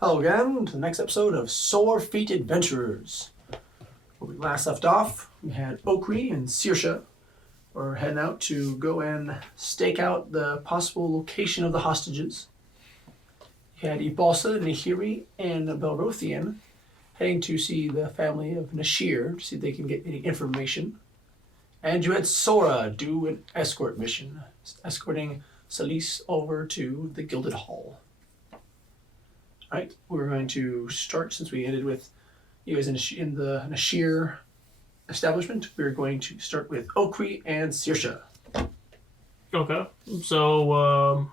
Hello again to the next episode of Sore Feet Adventurers. Where we last left off, we had Okri and Saoirse were heading out to go and stake out the possible location of the hostages. You had Ibalsa, Nehiri, and Bellrauthien heading to see the family of Nashir to see if they can get any information. And you had Sora do an escort mission, escorting Saoirse over to the Gilded Hall. Right, we're going to start since we ended with you guys in the Nashir establishment. We're going to start with Okri and Saoirse. Okay, so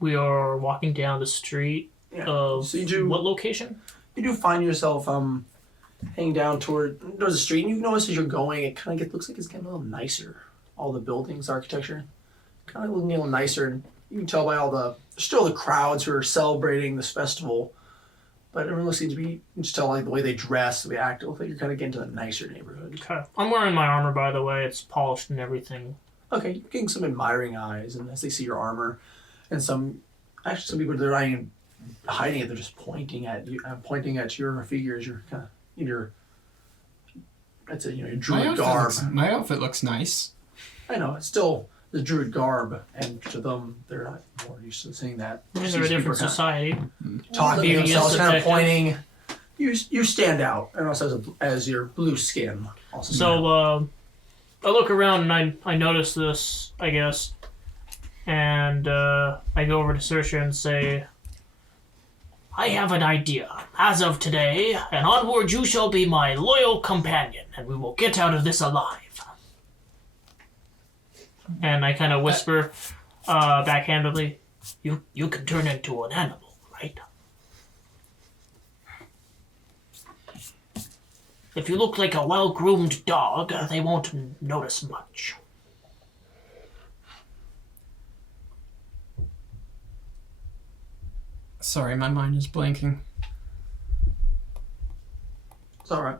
we are walking down the street of what location? You do find yourself hanging down towards the street, and you notice as you're going, it kind of looks like it's getting a little nicer. All the buildings, architecture, kind of looking a little nicer, and you can tell by still the crowds who are celebrating this festival, but everyone seems to be, you can just tell like the way they dress, the way they act, it looks like you're kind of getting to a nicer neighborhood. Okay. I'm wearing my armor, by the way. It's polished and everything. Okay, you're getting some admiring eyes, and as they see your armor, and some people, they're not even hiding it, they're just pointing at you, pointing at your figure as you're kind of in your, your druid garb. My outfit looks nice. I know, it's still the druid garb, and to them, they're not more used to seeing that. They're a different society. Talking to themselves, kind of pointing. You stand out, and also as your blue skin. Also so, I look around and I notice this, I guess, and I go over to Saoirse and say, I have an idea. As of today, and onward you shall be my loyal companion, and we will get out of this alive. And I kind of whisper, backhandedly, you can turn into an animal, right? If you look like a well-groomed dog, they won't notice much. Sorry, my mind is blanking. It's alright.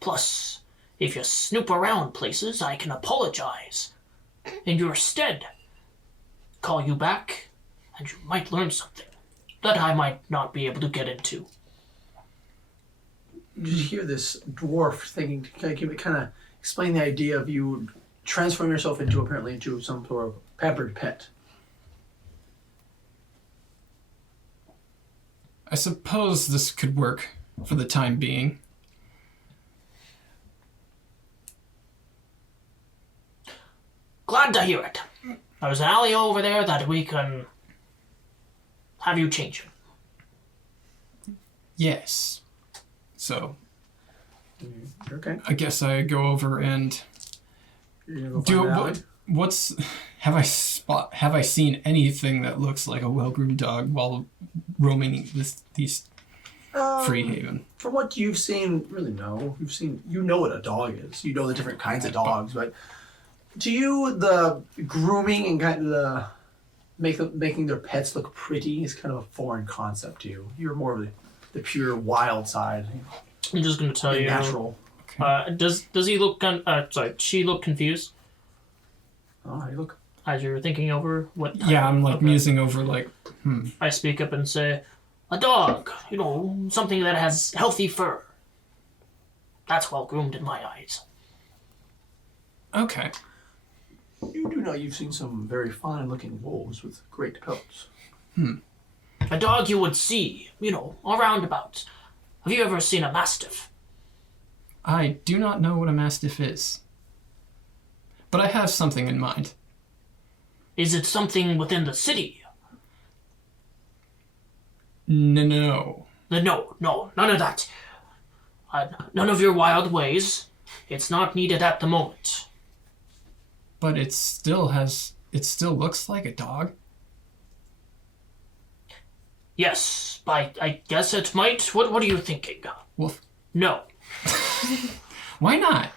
Plus, if you snoop around places, I can apologize. In your stead, call you back, and you might learn something that I might not be able to get into. You just hear this dwarf thinking, kind of explain the idea of you transform yourself into some sort of pampered pet. I suppose this could work for the time being. Glad to hear it. There's an alley over there that we can have you change in. Yes. So, Okay. I guess I go over and You're gonna go find have I seen anything that looks like a well-groomed dog while roaming these free haven? From what you've seen, really no. You know what a dog is. You know the different kinds of dogs, but to you, the grooming and kind of the making their pets look pretty is kind of a foreign concept to you. You're more of the pure wild side. I'm just going to tell you. Natural. Does he look? She look confused. Oh, how do you look? As you're thinking over what? Yeah, I'm musing over I speak up and say, a dog. Something that has healthy fur. That's well groomed in my eyes. Okay. You do know you've seen some very fine-looking wolves with great pelts. A dog you would see, around about. Have you ever seen a mastiff? I do not know what a mastiff is, but I have something in mind. Is it something within the city? No. No, none of that. None of your wild ways. It's not needed at the moment. But it still looks like a dog. Yes, I guess it might. What are you thinking? Wolf. No. Why not?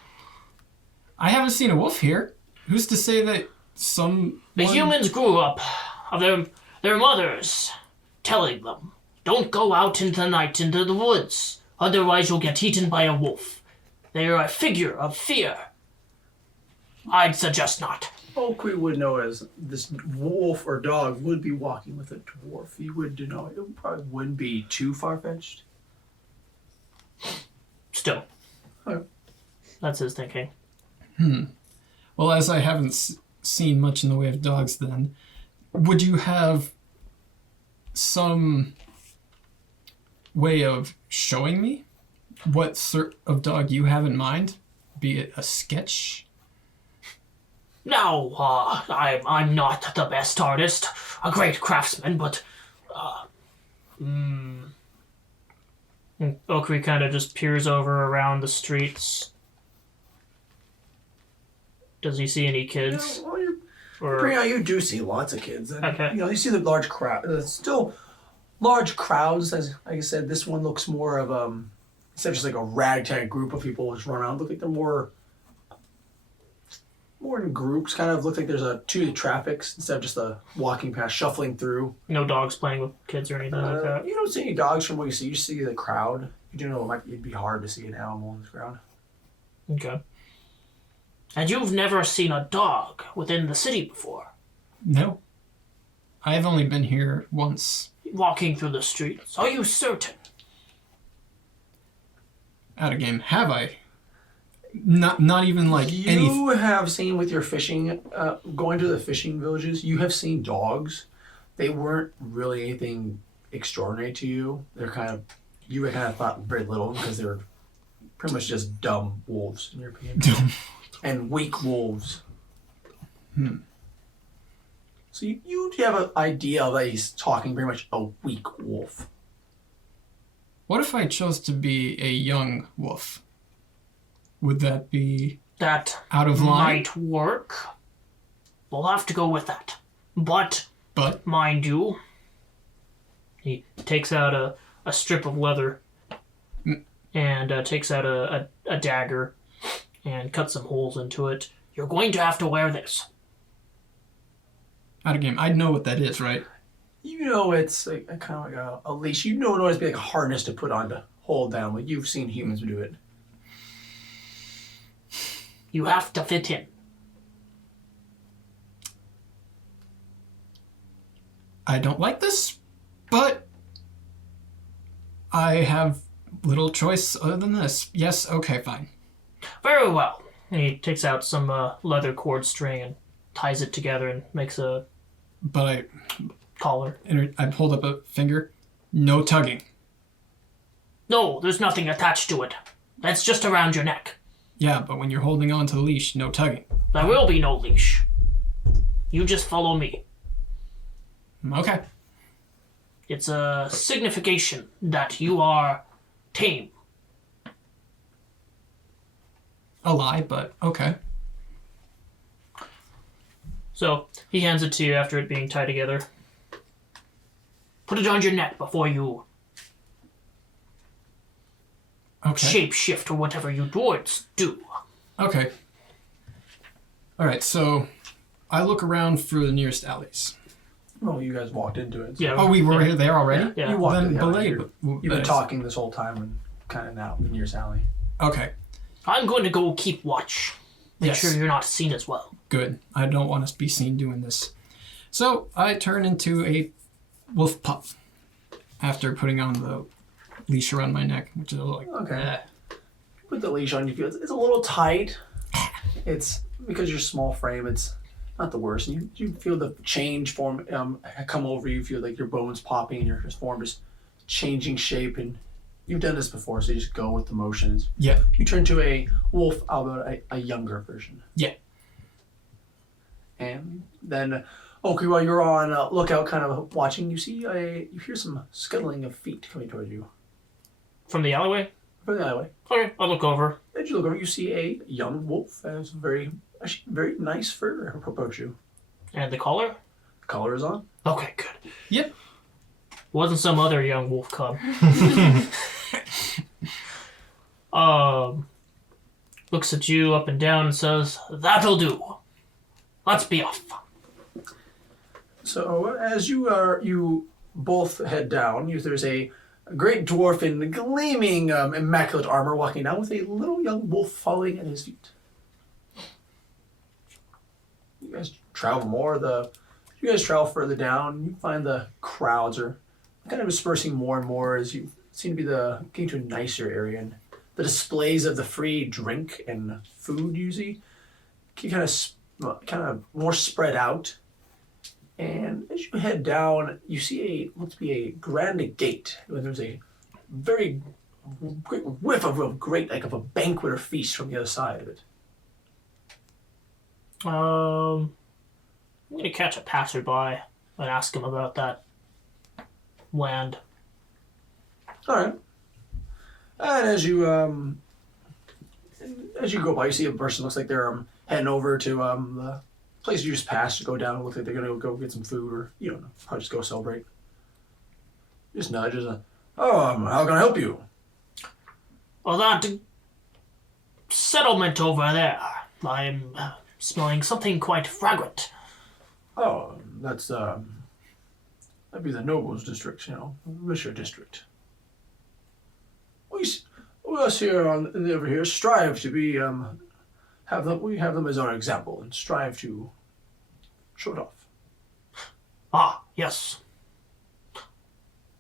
I haven't seen a wolf here. Who's to say that The humans grew up of their mothers telling them, don't go out in the night into the woods, otherwise you'll get eaten by a wolf. They are a figure of fear. I'd suggest not. Oakley would know as this wolf or dog would be walking with a dwarf. He would know it probably wouldn't be too far-fetched. Still. Okay. That's his thinking. Well, as I haven't seen much in the way of dogs then, would you have some way of showing me what sort of dog you have in mind? Be it a sketch? No, I'm not the best artist, a great craftsman, but, Okri kind of just peers over around the streets. Does he see any kids? Yeah, well, you do see lots of kids. And, Okay. You see the large crowd. Still large crowds. As like I said, this one looks more of instead of just like a ragtag group of people just run around. Look like they're more in groups. Kind of look like there's two traffics instead of just a walking past, shuffling through. No dogs playing with kids or anything like that? You don't see any dogs from what you see. You see the crowd. You do know it'd be hard to see an animal in this crowd. Okay. And you've never seen a dog within the city before? No. I've only been here once. Walking through the streets? Are you certain? Out of game. Have I? Not even like any. You have seen with your fishing, going to the fishing villages, you have seen dogs. They weren't really anything extraordinary to you. You kind of thought very little because they were pretty much just dumb wolves in your opinion. And weak wolves. So you have an idea that he's talking very much a weak wolf. What if I chose to be a young wolf? Would that be That out of line? might work. We'll have to go with that. But, But mind you, he takes out a strip of leather and takes out a dagger and cuts some holes into it. You're going to have to wear this. out of game. I know what that is, right? You know it's like kind of like a leash. You know it always be like a harness to put on to hold down. Like you've seen humans do it. You have to fit in. I don't like this, but I have little choice other than this. Yes, okay, fine. Very well. And he takes out some leather cord string and ties it together and makes a But collar. I pulled up a finger. No tugging. No, there's nothing attached to it. That's just around your neck. Yeah, but when you're holding on to the leash, no tugging. There will be no leash. You just follow me. Okay. It's a signification that you are tame. A lie, but okay. So he hands it to you after it being tied together. Put it on your neck before you Okay. shape shift or whatever you dwarves do. Okay. Alright, so I look around through the nearest alleys. Well, you guys walked into it. So Yeah. Oh, we were Yeah. here there already? Yeah. You walked Then in the alley. belay. You've been talking this whole time and kind of now in the nearest alley. Okay, I'm going to go keep watch. Make Yes. sure you're not seen as well. good. I don't want to be seen doing this. So I turn into a wolf pup after putting on the leash around my neck, which is like, Okay. Put the leash on, you feel it's a little tight. It's because your small frame, it's not the worst. You feel the change form come over you. You feel like your bones popping and your form just changing shape. And you've done this before, so you just go with the motions. Yeah. You turn to a wolf, albeit a younger version. Yeah. And then, okay, while you're on lookout, kind of watching, you hear some scuttling of feet coming toward you From the alleyway? from the alleyway. Okay, I'll look over. As you look over, you see a young wolf that has very nice fur approach you. And the collar? The collar is on. Okay, good. Yep. Wasn't some other young wolf cub. Looks at you up and down and says, "That'll do. Let's be off." So as you both head down, there's a great dwarf in gleaming immaculate armor walking down with a little young wolf following at his feet. guys travel more, you guys travel further down, you find the crowds are kind of dispersing more and more as you seem to be getting to a nicer area, and the displays of the free drink and food usually can kind of more spread out. And as you head down, you see what looks to be a grand gate, and there's a very great whiff of a great like of a banquet or feast from the other side of it. I'm gonna catch a passerby and ask him about that land. All right. And as you go by, you see a person looks like they're heading over to the place you just passed to go down. Look like they're gonna go get some food, or you don't know, probably just go celebrate. Just nudges. How can I help you? Well, that settlement over there. I'm smelling something quite fragrant. Oh, that'd be the nobles district, richer district. We us here over here strive to be we have them as our example and strive to show it off. Ah, yes.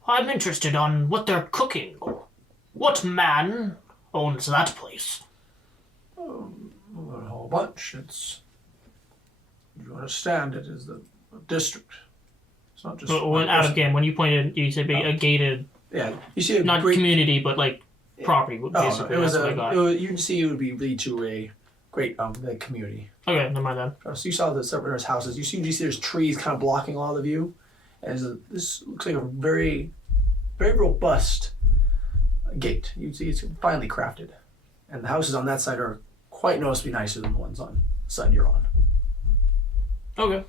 I'm interested on what they're cooking. What man owns that place? A whole bunch. You understand it is the district. It's not just When out of game, when you pointed, you said a gated, yeah. You see a not great community, but like property. Basically, it was that's what I got. you can see it would lead to a great like community. Okay, never mind then. So you saw the separate houses. You see there's trees kind of blocking all the view, and this looks like a very, very robust gate. You can see it's finely crafted, and the houses on that side are quite noticeably nicer than the ones on the side you're on. Okay.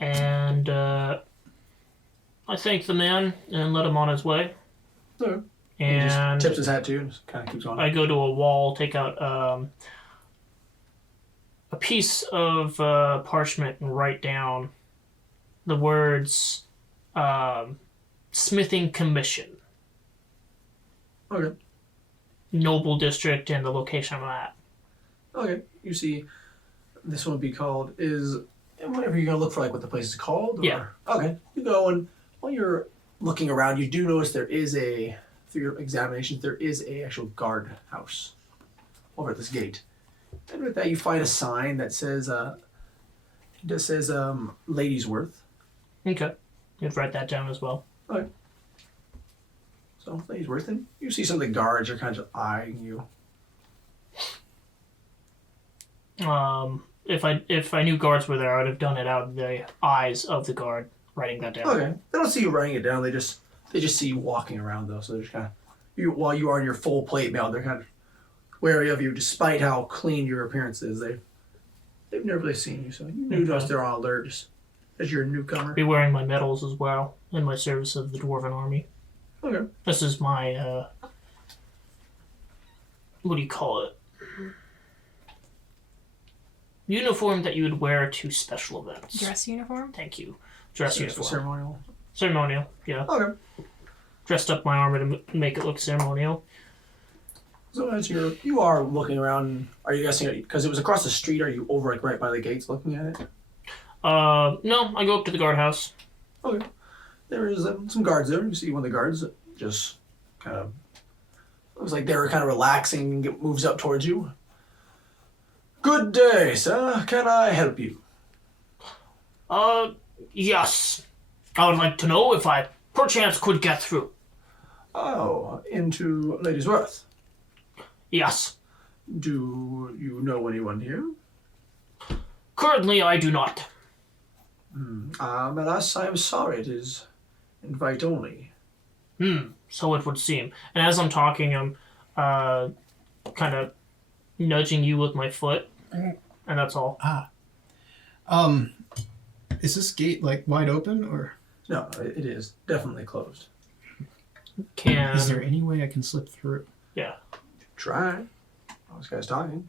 And I thank the man and let him on his way. So he And just tips his hat to you and just kind of keeps on. I go to a wall, take out a piece of parchment and write down the words smithing commission, Okay. noble district, and the location I'm at. Okay. You see, this one would be called whatever you're gonna look for, like what the place is called. Or, Yeah. Okay. You go, and while you're looking around, you do notice through your examinations, there is a actual guard house over at this gate. And with that, you find a sign that says, Ladies' Worth. Okay. You'd write that down as well. Okay. So, Ladies' Worth, and you see some of the guards are kind of eyeing you. If I knew guards were there, I would have done it out of the eyes of the guard, writing that down. Okay. They don't see you writing it down. They just see you walking around though. So they're just kind of while you are in your full plate mail, they're kind of wary of you, despite how clean your appearance is. They've never really seen you, so you knew to us they're on alert as you're a newcomer. Be wearing my medals as well in my service of the Dwarven Army. Okay. This is my what do you call it? Uniform that you would wear to special events. Dress uniform? Thank you. Dress uniform. Ceremonial. Ceremonial, yeah. Okay. Dressed up my armor to make it look ceremonial. So as you are looking around, are you guessing because it was across the street? Are you over like right by the gates looking at it? No, I go up to the guardhouse. Okay. There is some guards there. You see one of the guards just kind of looks like they're kind of relaxing and moves up towards you. Good day, sir. Can I help you? Yes. I would like to know if I perchance could get through. Oh, into Ladies' Worth. Yes. Do you know anyone here? Currently, I do not. Alas, I am sorry. It is invite only. So it would seem. And as I'm talking, I'm kind of nudging you with my foot, and that's all. Is this gate like wide open or No, it is definitely closed. is there any way I can slip through? Yeah. Try. Oh, this guy's talking.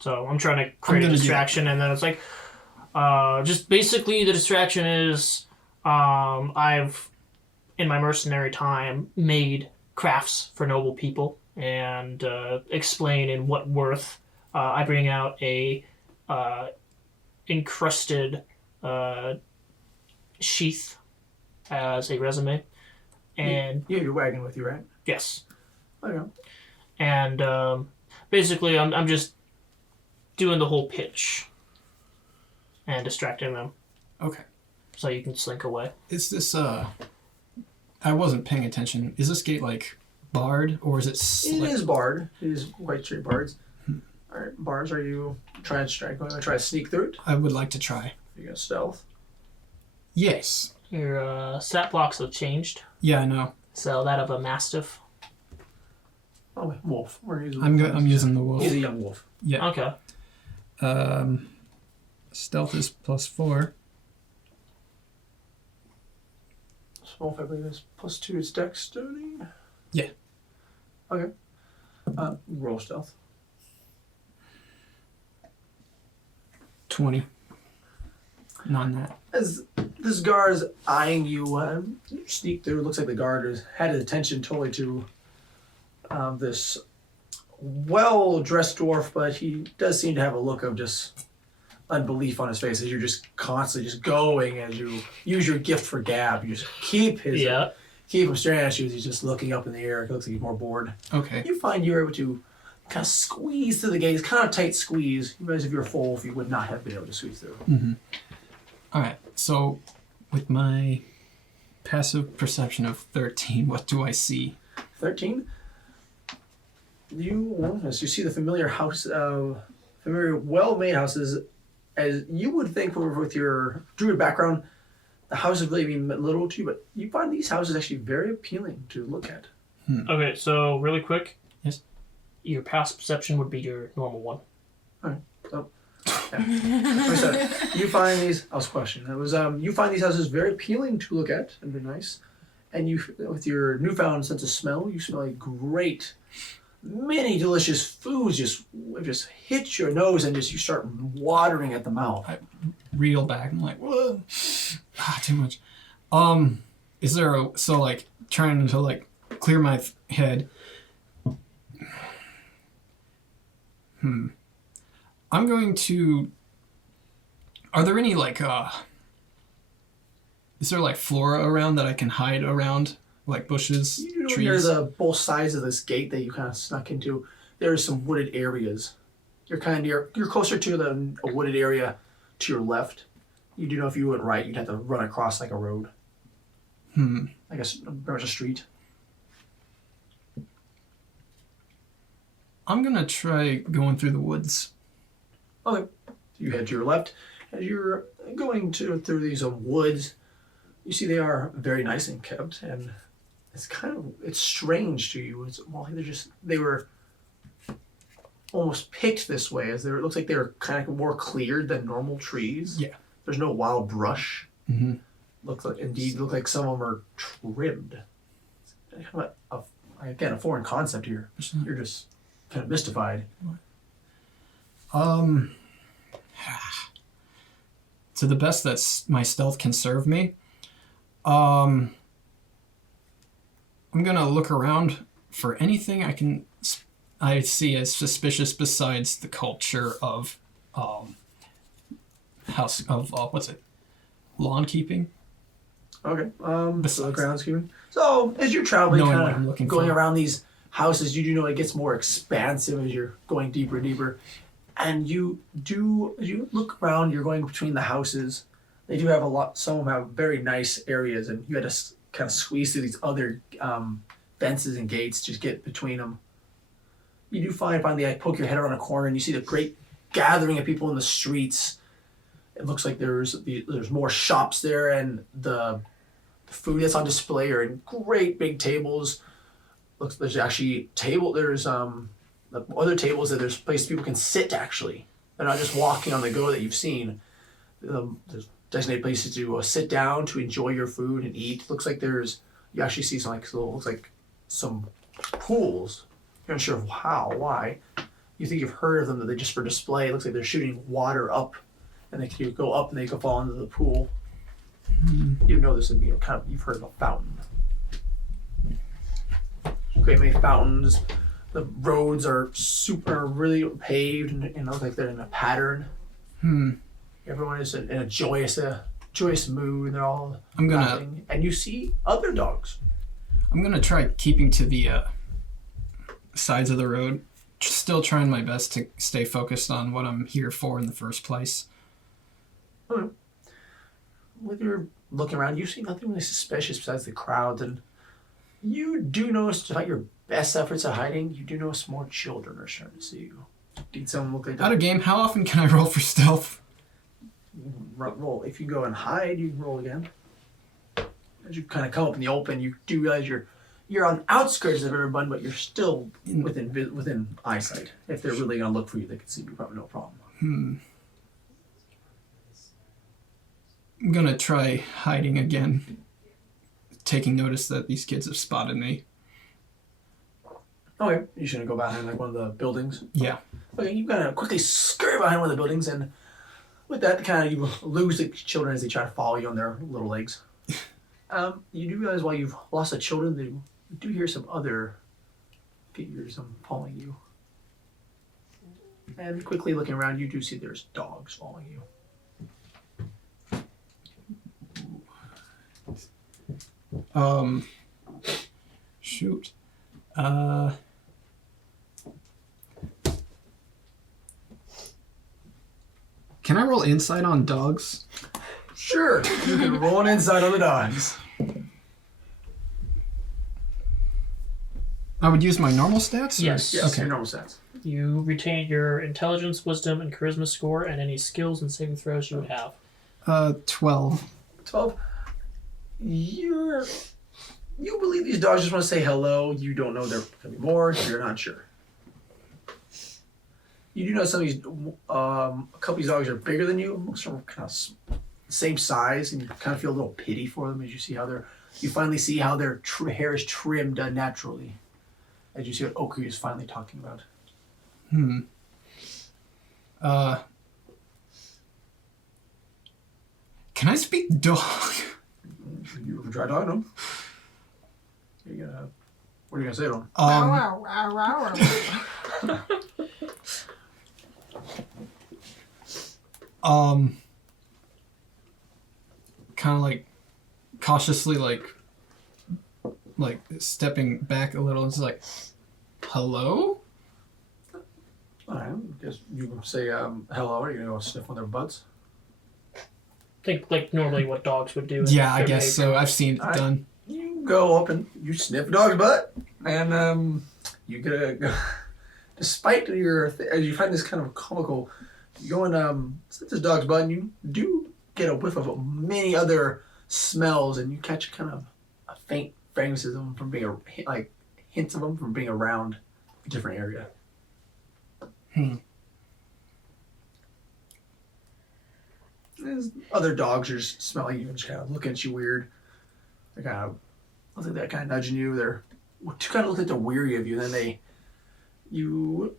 So I'm trying to create a distraction, and then it's like, just basically the distraction is, I've, in my mercenary time, made crafts for noble people and explain in what worth I bring out a encrusted sheath as a resume, and You have your wagon with you, right? yes, Okay. and basically I'm just doing the whole pitch and distracting them Okay. so you can slink away. Is this I wasn't paying attention. Is this gate like barred or is it It is barred. It is white straight bars. All right, bars. Are you trying to strike? Going to try to sneak through it? I would like to try. You gonna stealth? Yes. Your stat blocks have changed, Yeah, I know. so that of a mastiff. Oh, wait, wolf. We're using. I'm using the wolf. He's a young wolf. Yeah. Okay. Stealth is +4. Wolf, I believe, is +2. It's dexterity. Yeah. Okay. Roll stealth. 20. Not that. As this guard is eyeing you, you sneak through. It looks like the guard had his attention totally to this well-dressed dwarf, but he does seem to have a look of just unbelief on his face as you're just constantly just going as you use your gift for gab. You just keep him staring at you as he's just looking up in the air. It looks like he's more bored. Okay. You find you're able to kind of squeeze through the gate. It's kind of a tight squeeze. Whereas if you're full, if you would not have been able to squeeze through. All right. So with my passive perception of 13, what do I see? 13. As you see the familiar house, familiar well-made houses, as you would think with your druid background, the houses really mean little to you, but you find these houses actually very appealing to look at. Okay, so really quick. Yes. Your passive perception would be your normal one. Alright. So, yeah. Like I said, you find these. I was questioning. It was you find these houses very appealing to look at and very nice, and you, with your newfound sense of smell, you smell a great, many delicious foods just hit your nose and just you start watering at the mouth. I reel back. I'm like, whoa, too much. Is there trying to clear my head? I'm going to. Are there any is there flora around that I can hide around, like bushes, You know, trees? near both sides of this gate that you kind of snuck into, there's some wooded areas. You're kind of near. You're closer to a wooded area to your left. You do know if you went right, you'd have to run across like a road. I guess pretty much a street. I'm gonna try going through the woods. Okay. You head to your left. As you're going through these woods, you see they are very nice and kept, and it's strange to you. They were almost picked this way, as it looks like they're kind of more cleared than normal trees. Yeah. There's no wild brush. Mm-hmm. Look like some of them are trimmed. It's kind of again a foreign concept here. You're just kind of mystified. To the best that my stealth can serve me, I'm gonna look around for anything I see as suspicious besides the culture of house of what's it, lawn keeping. Okay. So Besides. groundskeeping. So as you're traveling, Knowing what kind I'm of looking going for. around these houses, you do know it gets more expansive as you're going deeper and deeper. And as you look around, you're going between the houses. They do have some of them have very nice areas, and you had to kind of squeeze through these other fences and gates, just get between them. You do finally poke your head around a corner, and you see the great gathering of people in the streets. It looks like there's more shops there, and the food that's on display are in great big tables. Looks there's actually there's other tables that there's places people can sit actually. They're not just walking on the go that you've seen. There's designated places to sit down to enjoy your food and eat. Looks like you actually see some pools. You're not sure why. You think you've heard of them, that they're just for display. It looks like they're shooting water up, and they can go up and they can fall into the pool. You know this, you've heard of a fountain. Great many fountains. The roads are really paved and look like they're in a pattern. Everyone is in a joyous mood. They're all laughing. And you see other dogs. I'm gonna try keeping to the sides of the road. Still trying my best to stay focused on what I'm here for in the first place. Okay. With your looking around, you see nothing really suspicious besides the crowds, and you do notice, despite your best efforts at hiding, you do notice more children are starting to see you. Did someone look like that? Out of game, how often can I roll for stealth? Roll. If you go and hide, you can roll again. As you kind of come up in the open, you do realize you're on outskirts of everyone, but you're still within eyesight. If they're really gonna look for you, they can see you. Probably no problem. I'm gonna try hiding again, taking notice that these kids have spotted me. Okay, you shouldn't go behind like one of the buildings. Yeah. Okay, you kind of quickly scurry behind one of the buildings, and with that, kind of you lose the children as they try to follow you on their little legs. You do realize while you've lost the children, you do hear some other figures following you. And quickly looking around, you do see there's dogs following you. Shoot. Can I roll insight on dogs? Sure, you can roll an insight on the dogs. I would use my normal stats? Yes. Yes, Okay. your normal stats. You retain your intelligence, wisdom, and charisma score, and any skills and saving throws you would have. 12. 12. You believe these dogs just want to say hello. You don't know they're going to be more. You're not sure. You do know some of these, a couple of these dogs are bigger than you. Most are kind of same size, and you kind of feel a little pity for them as you see how you finally see how their hair is trimmed naturally. As you see what Oakley is finally talking about. Can I speak dog? You can try talking to them. What are you gonna say to them? Kind of like cautiously, like stepping back a little. It's like, hello? Alright, I guess you can say hello. Are you gonna go sniff on their butts? Think like normally what dogs would do. Yeah, I guess so. I've seen it done. You go up and you sniff a dog's butt, and you get a. Despite as you find this kind of comical, you go and sniff this dog's butt, and you do get a whiff of many other smells, and you catch kind of a faint fragrances of them from being hints of them from being around a different area. There's other dogs are just smelling you and just kind of looking at you weird. They kind of look like they're kind of nudging you. They're kind of look like they're weary of you. And then you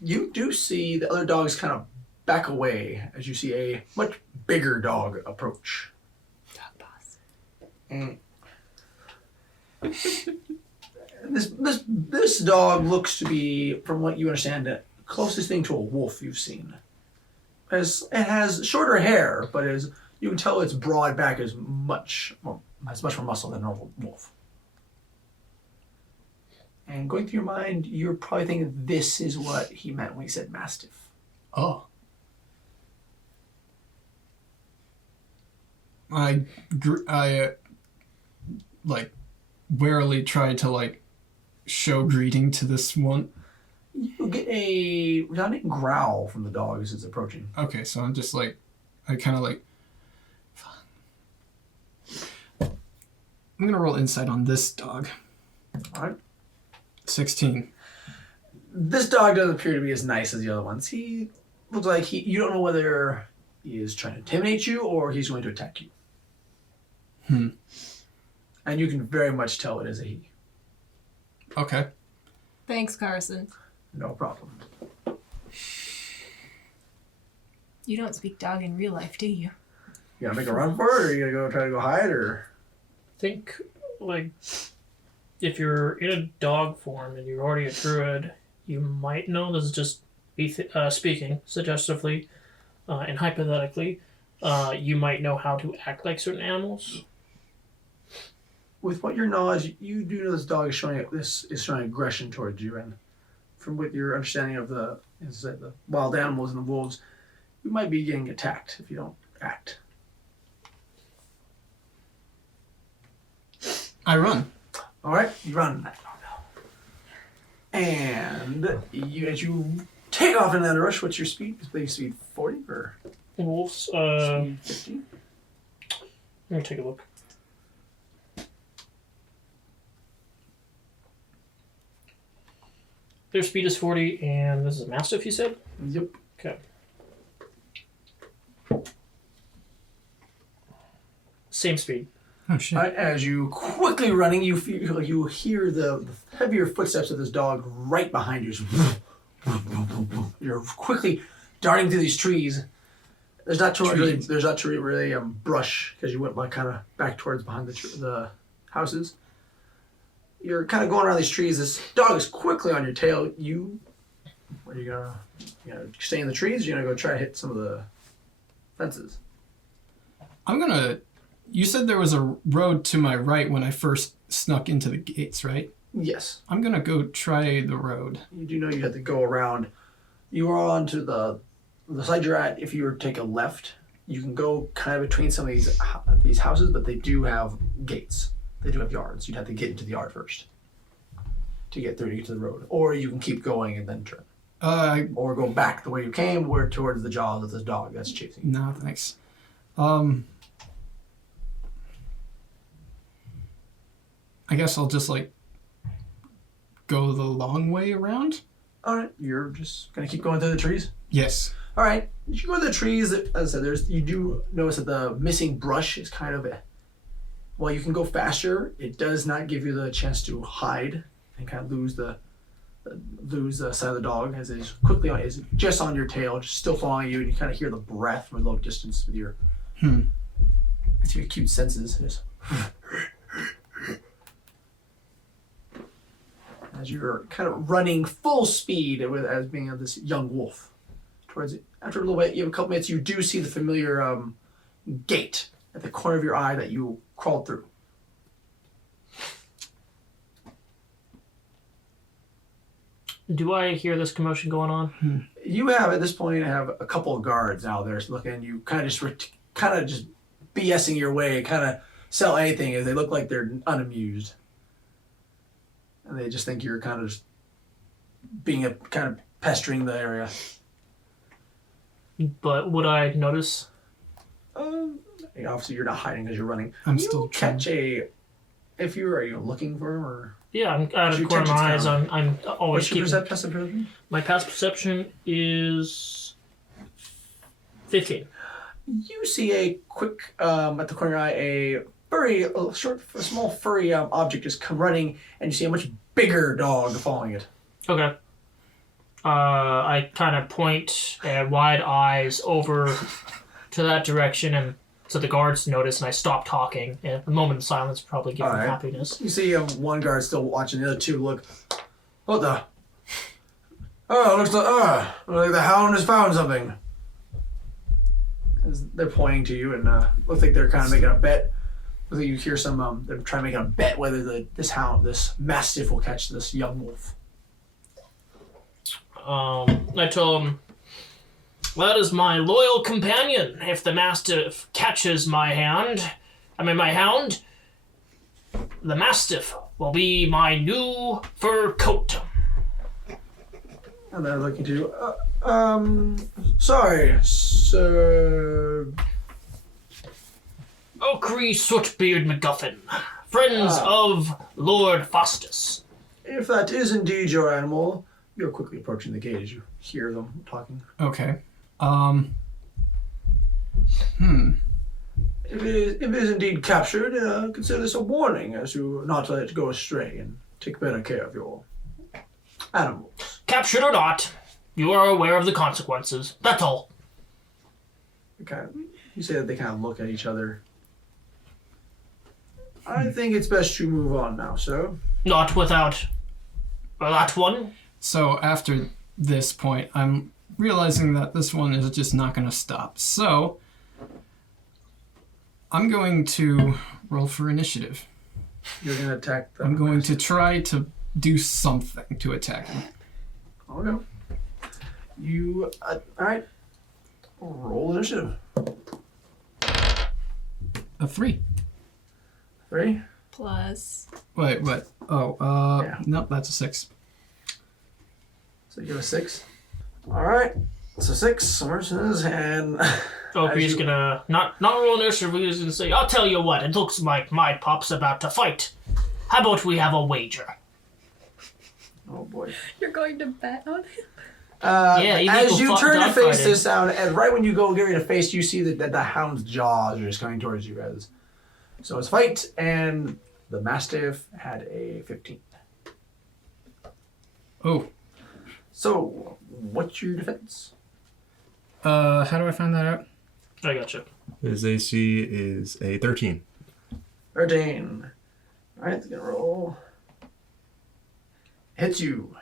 do see the other dogs kind of back away as you see a much bigger dog approach. Dog boss. And this dog looks to be, from what you understand, the closest thing to a wolf you've seen. It has shorter hair, but you can tell its broad back has much more muscle than a normal wolf. And going through your mind, you're probably thinking this is what he meant when he said mastiff. Oh. I like warily tried to like show greeting to this one. You get a resounding growl from the dog as it's approaching. Okay, so I'm just like, I kind of like, I'm gonna roll insight on this dog. All right. 16. This dog doesn't appear to be as nice as the other ones. He looks like you don't know whether he is trying to intimidate you or he's going to attack you. And you can very much tell it is a he. Okay. Thanks, Carson. No problem. You don't speak dog in real life, do you? You gonna make a run for it, or you gonna try to go hide, or? Think like if you're in a dog form and you're already a druid, you might know, this is just speaking suggestively and hypothetically, you might know how to act like certain animals. With what your knowledge, you do know this dog is showing aggression towards you, and from what your understanding of the wild animals and the wolves, you might be getting attacked if you don't act. I run. All right, you run. And as you take off in that rush, what's your speed? Is your speed 40 or Wolves, speed 50? let me take a look. Their speed is 40, and this is a Mastiff, you said? Yep. Okay. Same speed. Oh shit. As you quickly running, you feel like you hear the heavier footsteps of this dog right behind you. You're quickly darting through these trees. There's not too really brush because you went kind of back towards behind the houses. You're kind of going around these trees. This dog is quickly on your tail. Are you gonna stay in the trees? Or are you gonna go try to hit some of the fences? You said there was a road to my right when I first snuck into the gates, right? Yes. I'm gonna go try the road. You do know you have to go around. You are onto the side you're at. If you were to take a left, you can go kind of between some of these houses, but they do have gates. They do have yards. You'd have to get into the yard first to get through to get to the road, or you can keep going and then turn, or go back the way you came, towards the jaws of this dog that's chasing you. No, thanks. I guess I'll just go the long way around. All right, you're just gonna keep going through the trees. Yes. All right, as you go through the trees, as I said, you do notice that the missing brush is kind of while you can go faster, it does not give you the chance to hide and kind of lose the side of the dog as it is quickly is just on your tail, just still following you, and you kind of hear the breath from a low distance with your acute senses. Just as you're kind of running full speed as being this young wolf. After a little bit, you have a couple minutes, you do see the familiar gate at the corner of your eye that you crawled through. Do I hear this commotion going on? You have at this point a couple of guards out there looking. You kind of just BSing your way, kind of sell anything as they look like they're unamused, and they just think you're kind of just being kind of pestering the area. But would I notice? Obviously, you're not hiding because you're running. I'm still trying. If are you looking for him or? Yeah, I'm out of the corner of my eyes. I'm always What's your keeping. passive perception? My past perception is 15. You see a quick at the corner of your eye, a small furry object just come running, and you see a much bigger dog following it. Okay. I kind of point wide eyes over to that direction, and so the guards notice, and I stop talking. And a moment of silence would probably give them happiness. You see one guard still watching, the other two look. What the? Oh, looks like the hound has found something. As they're pointing to you, and looks like they're kind of making a bet. Looks like you hear some. They're trying to make a bet whether this mastiff, will catch this young wolf. I told him, that is my loyal companion. If the mastiff catches my hound, the mastiff will be my new fur coat. And they're looking to you. Sorry, sir. Oakry Sootbeard MacGuffin, friends of Lord Faustus. If that is indeed your animal, you're quickly approaching the gate as you hear them talking. Okay. If it is indeed captured, consider this a warning as to not to let it go astray and take better care of your animals. Captured or not, you are aware of the consequences. That's all. You say that they kind of look at each other. I think it's best you move on now, sir. Not without that one. So after this point, I'm realizing that this one is just not going to stop. So I'm going to roll for initiative. You're going to attack them. I'm going to try to do something to attack him. Okay. You, alright. Roll initiative. A 3. 3. Plus. Wait, what? Oh, Yeah. nope, that's a 6. So you have a 6. Alright. So 6, Saoirse, and... Oakley's gonna not roll initiative, he's gonna say, I'll tell you what, it looks like my pop's about to fight. How about we have a wager? Oh boy. You're going to bet on him? As you turn to face dogfighting. this sound, and right when you go get ready to face, you see that the hound's jaws are just coming towards you guys. So it's fight, and the Mastiff had a 15. Oh, So, what's your defense? how do I find that out? I gotcha. His AC is a 13. 13. Alright, it's gonna roll. Hits you.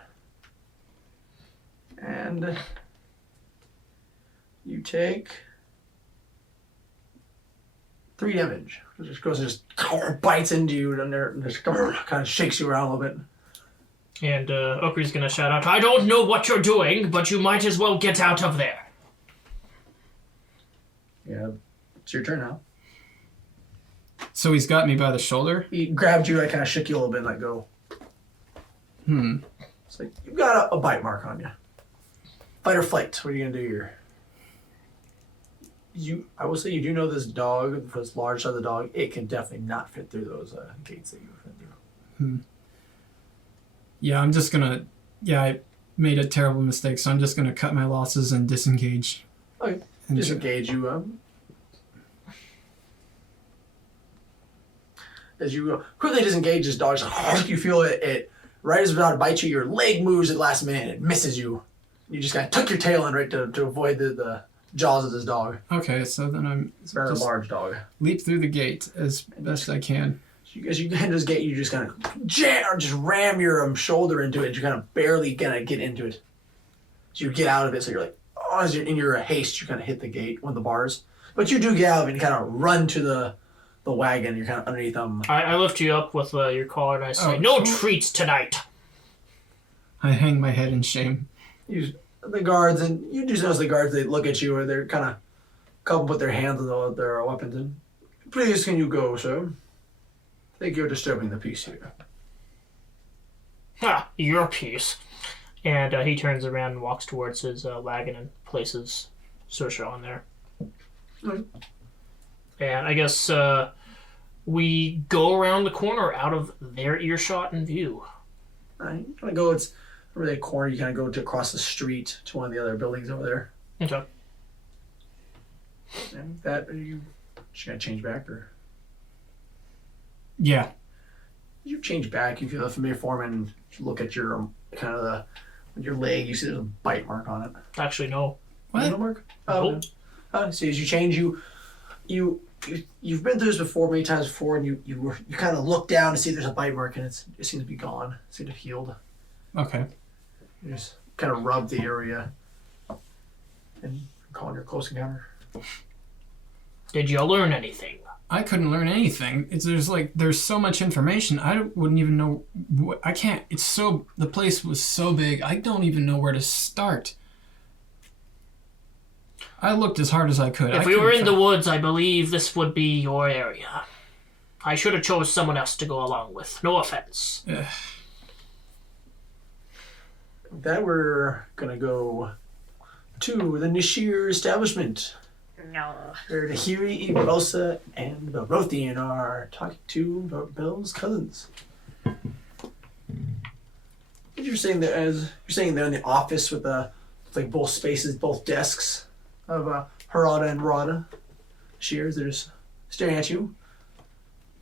And you take 3 damage. It just goes and just bites into you and there just kind of shakes you around a little bit. And Oakley's gonna shout out, I don't know what you're doing, but you might as well get out of there. Yeah, it's your turn now. So he's got me by the shoulder? He grabbed you, I kind of shook you a little bit and let go. It's like, you've got a bite mark on you. Fight or flight, what are you going to do here? I will say you do know this dog, for this large size of the dog, it can definitely not fit through those gates that you fit through. Yeah, I'm just gonna... Yeah, I made a terrible mistake, so I'm just gonna cut my losses and disengage. Okay, And disengage you. As you quickly disengage this dog, you feel it right as it's about to bite you, your leg moves at last minute, it misses you. You just kind of tuck your tail in right to avoid the jaws of this dog. Okay, so then I'm It's a very just large dog. leap through the gate as best I can. As you get into this gate, you just kind of jam or just ram your shoulder into it. You kind of barely kind of get into it. So you get out of it. So you're like, oh, as you're in your haste, you kind of hit the gate, one of the bars. But you do get out of it and kind of run to the wagon. You're kind of underneath them. I lift you up with your collar and I say, Oh, no cool. treats tonight. I hang my head in shame. The guards, and you just notice the guards, they look at you, or they're kind of, couple put their hands on their weapons in. Please, can you go, sir? I think you're disturbing the peace here. Ha, your piece. And he turns around and walks towards his wagon and places Saoirse on there. Okay. And I guess we go around the corner out of their earshot and view. Alright, you kind of go, it's over that corner, you kind of go to across the street to one of the other buildings over there. Okay. And that, are you just going to change back, or? Yeah. You change back, you feel the familiar form, and you look at your, kind of your leg, you see there's a bite mark on it. Actually, no. What? No mark? Nope. See, as you change, you've been through this before, many times before, and you kind of look down to see there's a bite mark, and it seems to be gone. It seems to have healed. Okay. You just kind of rub the area and call your close encounter. Did you learn anything? I couldn't learn anything. There's so much information. Wouldn't even know. I can't. The place was so big. I don't even know where to start. I looked as hard as I could. If we were in the woods, I believe this would be your area. I should have chose someone else to go along with. No offense. That we're gonna go to the Nehiri establishment. No. Where Nehiri, Ibalsa, and Bellrauthien are talking to Bell's cousins. You're saying that they're in the office with like both spaces, both desks of Harada and Rada. Shears, they're just staring at you.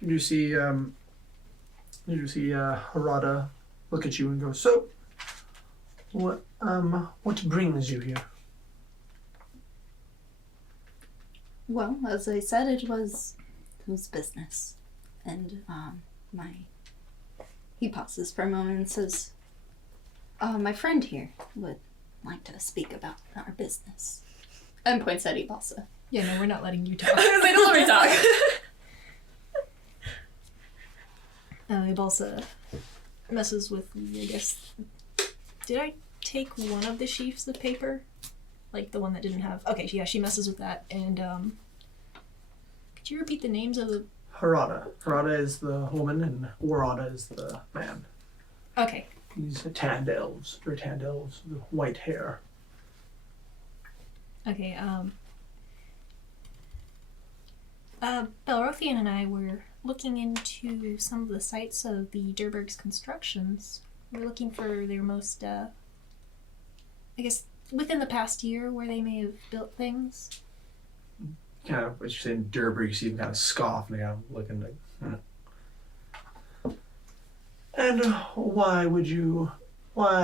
You do see Harada look at you and go, so what brings you here? Well, as I said, it was business, and my He pauses for a moment and says, my friend here would like to speak about our business. And points at Ibalsa. Yeah, no, we're not letting you talk. They don't let me talk. Ibalsa messes with the, I guess... Did I take one of the sheafs of paper? Like the one that didn't have... Okay, yeah, she messes with that. And, could you repeat the names of the... Harada. Harada is the woman and Warada is the man. Okay. These are tanned elves. They're tanned elves with white hair. Okay, Bellrauthien and I were looking into some of the sites of the Durberg's constructions. We're looking for their most, I guess, within the past year where they may have built things. Kind of, what you're saying, Durberg, you see them kind of scoff and they kind of looking like, And why,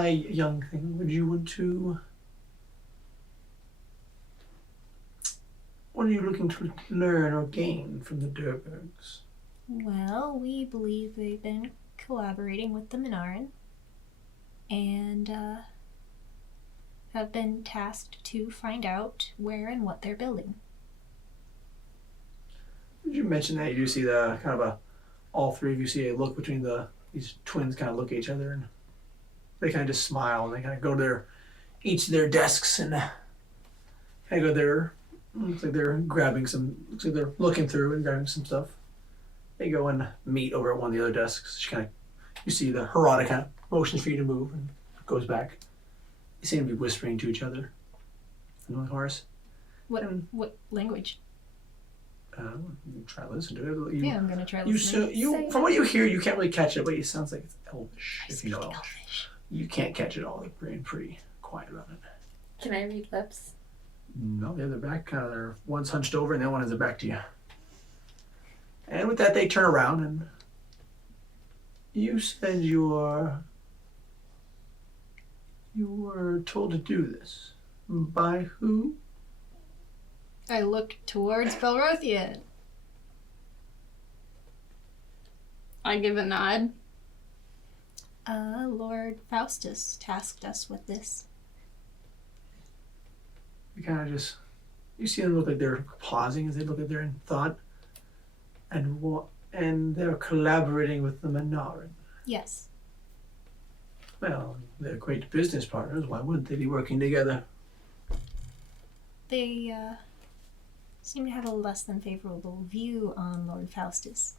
young thing, would you want to... What are you looking to learn or gain from the Durbergs? Well, we believe they've been collaborating with the Minaran and have been tasked to find out where and what they're building. Did you mention that you do see the kind of all three of you see a look between these twins kind of look at each other and they kind of just smile and they kind of go to each of their desks and kind of go there. Looks like they're grabbing looks like they're looking through and grabbing some stuff. They go and meet over at one of the other desks. You see the Harada kind of motions for you to move and goes back. They seem to be whispering to each other. And the horse. What language? You try to listen to it. Yeah, I'm gonna try listening. From what you hear, you can't really catch it, but it sounds like it's Elvish. If you know Elvish, you can't catch it all. They're pretty quiet about it. Can I read lips? No, they have their back kind of. Their one's hunched over, and the other one has their back to you. And with that, they turn around, and you said you were told to do this. By who? I look towards Bellrauthien. I give a nod. Lord Faustus tasked us with this. You kind of you see them look like they're pausing as they look at their in thought, and they're collaborating with the Minaran. Yes. Well, they're great business partners. Why wouldn't they be working together? They, seem to have a less than favorable view on Lord Faustus.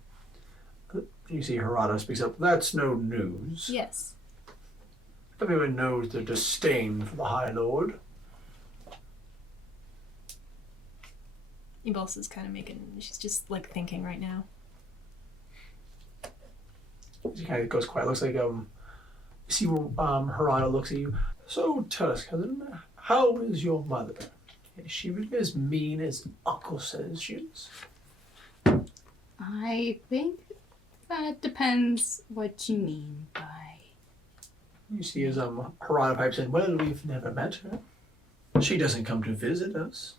You see Harada speaks up. That's no news. Yes. Everyone knows their disdain for the High Lord. Ibalsa's kind of she's just like thinking right now. She kind of goes quiet. Looks like you see where Harada looks at you. So tell us, cousin, how is your mother? Is she really as mean as Uncle says she is? I think that depends what you mean by... You see as Harada pipes in, well, we've never met her. She doesn't come to visit us.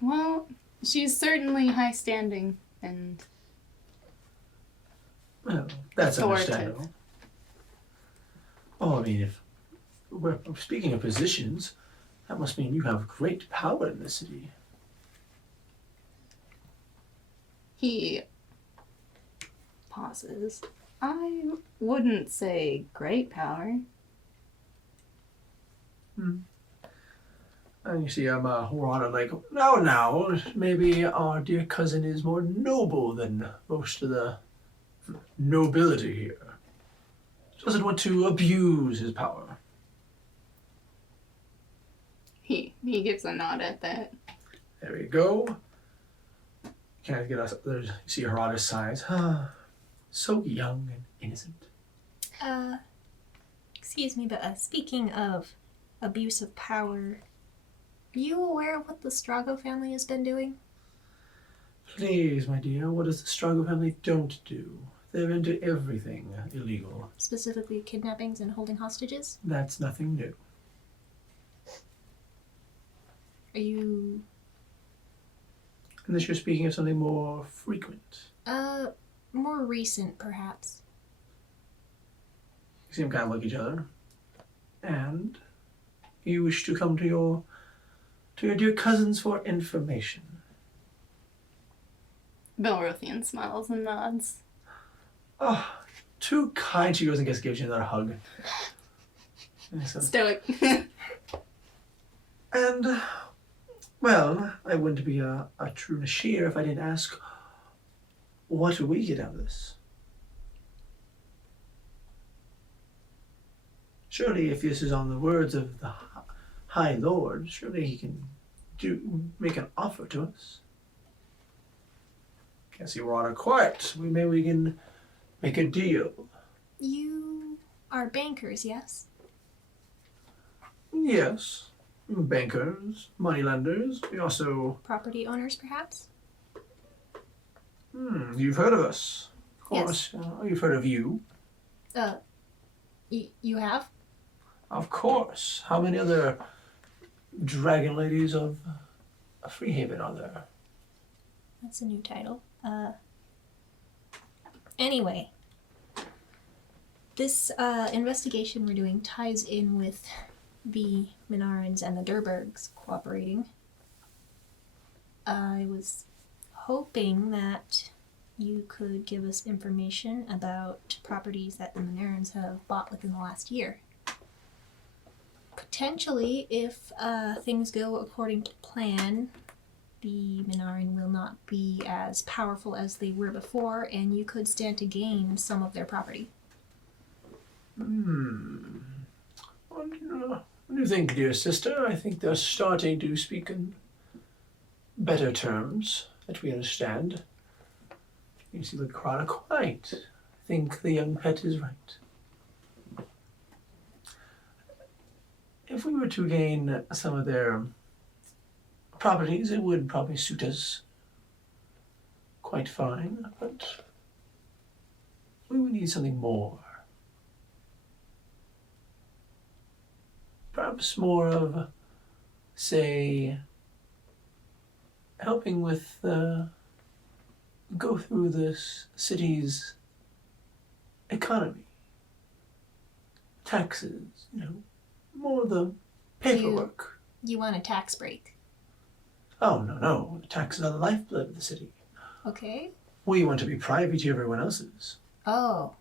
Well, she's certainly high standing and... Well, that's authoritative. understandable. Oh, I mean, if we're speaking of positions, that must mean you have great power in the city. He pauses. I wouldn't say great power. And you see Harada like, now, maybe our dear cousin is more noble than most of the nobility here. Doesn't want to abuse his power. He gives a nod at that. There we go. Kind of get us. You see Harada sighs. So young and innocent. Excuse me, but speaking of abuse of power, are you aware of what the Strago family has been doing? Please, my dear, what does the Strago family don't do? They're into everything illegal. Specifically kidnappings and holding hostages? That's nothing new. Are you... Unless you're speaking of something more frequent. More recent, perhaps. You see them kind of look at each other. And you wish to come to your dear cousins for information. Bellrauthien smiles and nods. Oh, too kind. She goes and gives you another hug. And so, Stoic. and, well, I wouldn't be a true Nashir if I didn't ask, what do we get out of this? Surely, if this is on the words of the High Lord, surely he can make an offer to us. Can't see we're on a quiet. Maybe we can make a deal. You are bankers, yes? Yes. Bankers, moneylenders. We also... Property owners, perhaps? You've heard of us. Of Yes. course. You've heard of you. You have? Of course. How many other dragon ladies of Freehaven are there? That's a new title. Anyway. This investigation we're doing ties in with the Minarans and the Durbergs cooperating. I was hoping that you could give us information about properties that the Minarans have bought within the last year. Potentially, if things go according to plan, the Minaran will not be as powerful as they were before, and you could stand to gain some of their property. What do you think, dear sister? I think they're starting to speak in better terms that we understand. You see the crowd quite. I think the young pet is right. If we were to gain some of their properties, it would probably suit us quite fine, but we would need something more. Perhaps more of, say, helping with go through this city's economy, taxes, more of the paperwork. You want a tax break. Oh, no, the taxes are the lifeblood of the city. Okay. We want to be privy to everyone else's. Oh.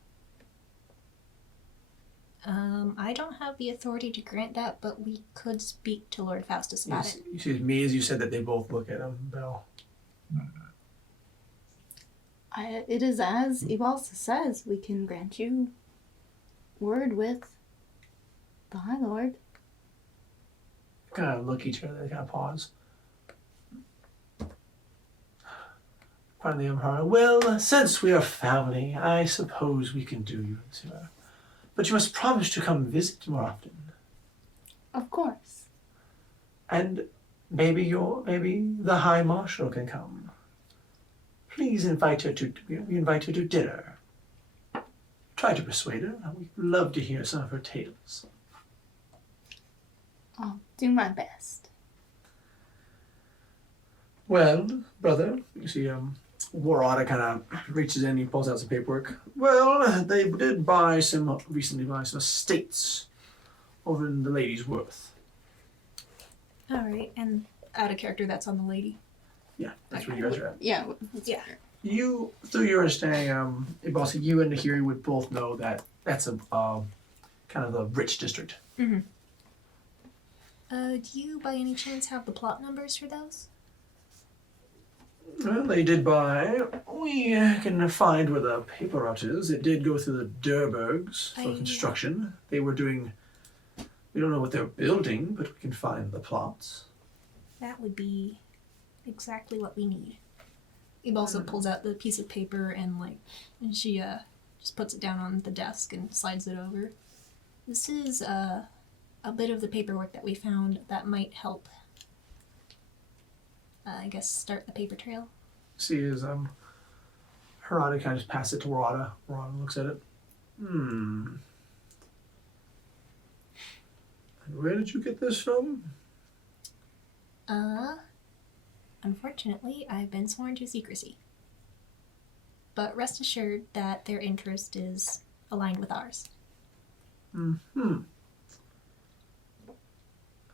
I don't have the authority to grant that, but we could speak to Lord Faustus about it. You see me as you said that they both look at him, Bell. It is as Ibalsa says, we can grant you word with the High Lord. Kind of look at each other, they kind of pause. Pardon the Emperor. Well, since we are family, I suppose we can do you, sir. But you must promise to come visit more often. Of course. And maybe the High Marshal can come. Please invite her to dinner. Try to persuade her. We'd love to hear some of her tales. I'll do my best. Well, brother, you see, Warada kind of reaches in, he pulls out some paperwork. Well, they did recently buy some estates over in the Lady's Worth. Alright, and out of character, that's on the lady. Yeah, that's where you guys are at. Yeah. Yeah. You, through your understanding, Ibalsa, you and Nehiri would both know that that's a kind of the rich district. Mm-hmm. Do you, by any chance, have the plot numbers for those? Well, they did buy. We can find where the paper route is. It did go through the Durbergs for construction. They were doing. We don't know what they're building, but we can find the plots. That would be exactly what we need. Ibalsa pulls out the piece of paper and she just puts it down on the desk and slides it over. This is a bit of the paperwork that we found that might help. I guess start the paper trail. See, as Harada kind of just pass it to Warada. Warada looks at it. And where did you get this from? Unfortunately, I've been sworn to secrecy. but rest assured that their interest is aligned with ours.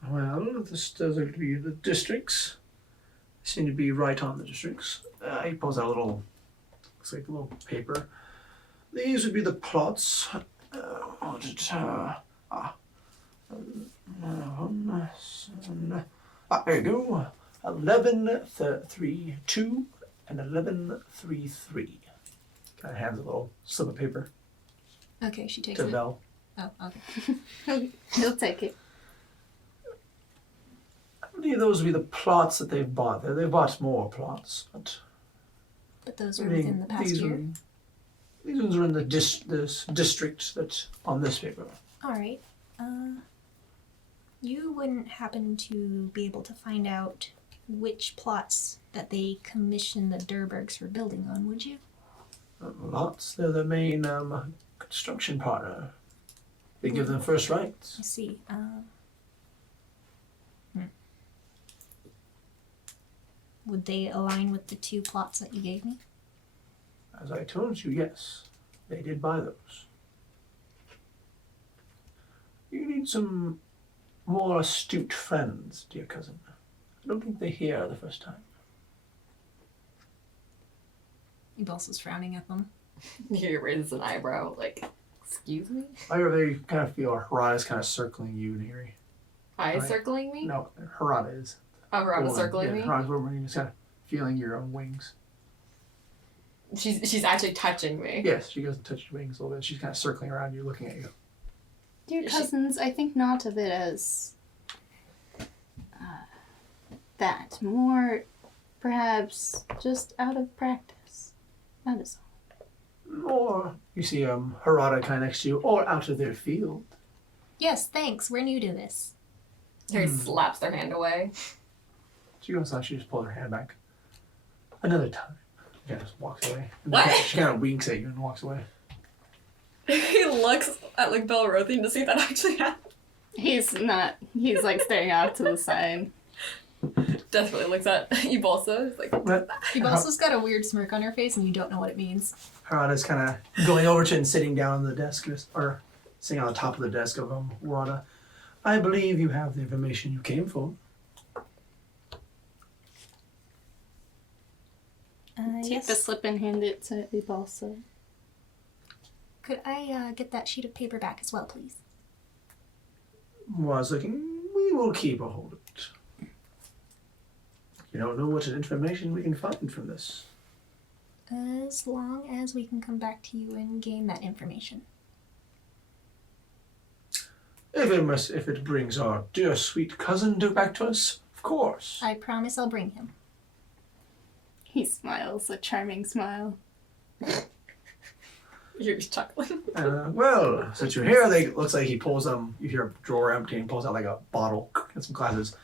Well, this does look to be the districts. Seem to be right on the districts. He pulls out a little, looks like a little paper. These would be the plots. There you go. 11-3-2 and 11-3-3. Kind of hands a little slip of paper Okay, she takes to it. Belle. Oh, okay. He'll take it. I believe those would be the plots that they've bought there. They've bought more plots, but But those are within the past these year. These ones are in the this district that's on this paper. All right. You wouldn't happen to be able to find out which plots that they commissioned the Durbergs for building on, would you? Lots. They're the main construction partner. They give them first rights. I see. Would they align with the 2 plots that you gave me? As I told you, yes, they did buy those. You need some more astute friends, dear cousin. I don't think they hear the first time. Ibalsa's frowning at them. He raises an eyebrow, like, excuse me? I really kind of feel Harada's kind of circling you, Nehiri. Eyes Right. circling me? No, Harada is. Oh, Harada Woman. circling me? Harada's woman, just kind of feeling your own wings. She's actually touching me. Yes, she goes to touch your wings a little bit. She's kind of circling around you, looking at you. Dear cousins, I think not of it as that. More, perhaps, just out of practice. That is all. Or you see Harada kind of next to you, or out of their field. Yes, thanks. We're new to this. Harry slaps their hand away. She goes out, she just pulls her hand back. Another time. She just walks away. And What? She kind of winks at you and walks away. He looks at, like, Bellrauthien to see if that actually happened. He's not. He's like staring off to the side. Desperately looks at Ibalsa. He's like, But Ibalsa's got a weird smirk on her face, and you don't know what it means. Harada's kind of going over to it and sitting down on the desk, or sitting on the top of the desk of Harada. I believe you have the information you came for. Take Yes. the slip and hand it to Ibalsa. Could I get that sheet of paper back as well, please? Was looking, we will keep a hold of it. You don't know what information we can find from this. As long as we can come back to you and gain that information. If it brings our dear sweet cousin back to us, of course. I promise I'll bring him. He smiles, a charming smile. you're just chuckling. Well, since you're here, looks like he pulls you hear a drawer empty and pulls out like a bottle and some glasses.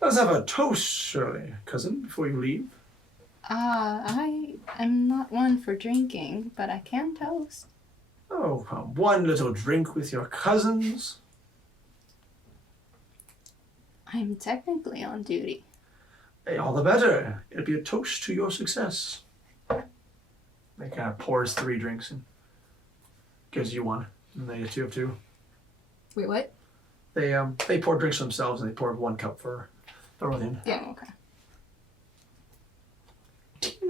Let's have a toast, surely, cousin, before you leave. I am not one for drinking, but I can toast. Oh, one little drink with your cousins. I'm technically on duty. Hey, all the better. It'll be a toast to your success. They kind of pours 3 drinks and gives you one, and they get 2 of 2. Wait, what? They pour drinks for themselves, and they pour 1 cup for Bellrauthien. Yeah, okay.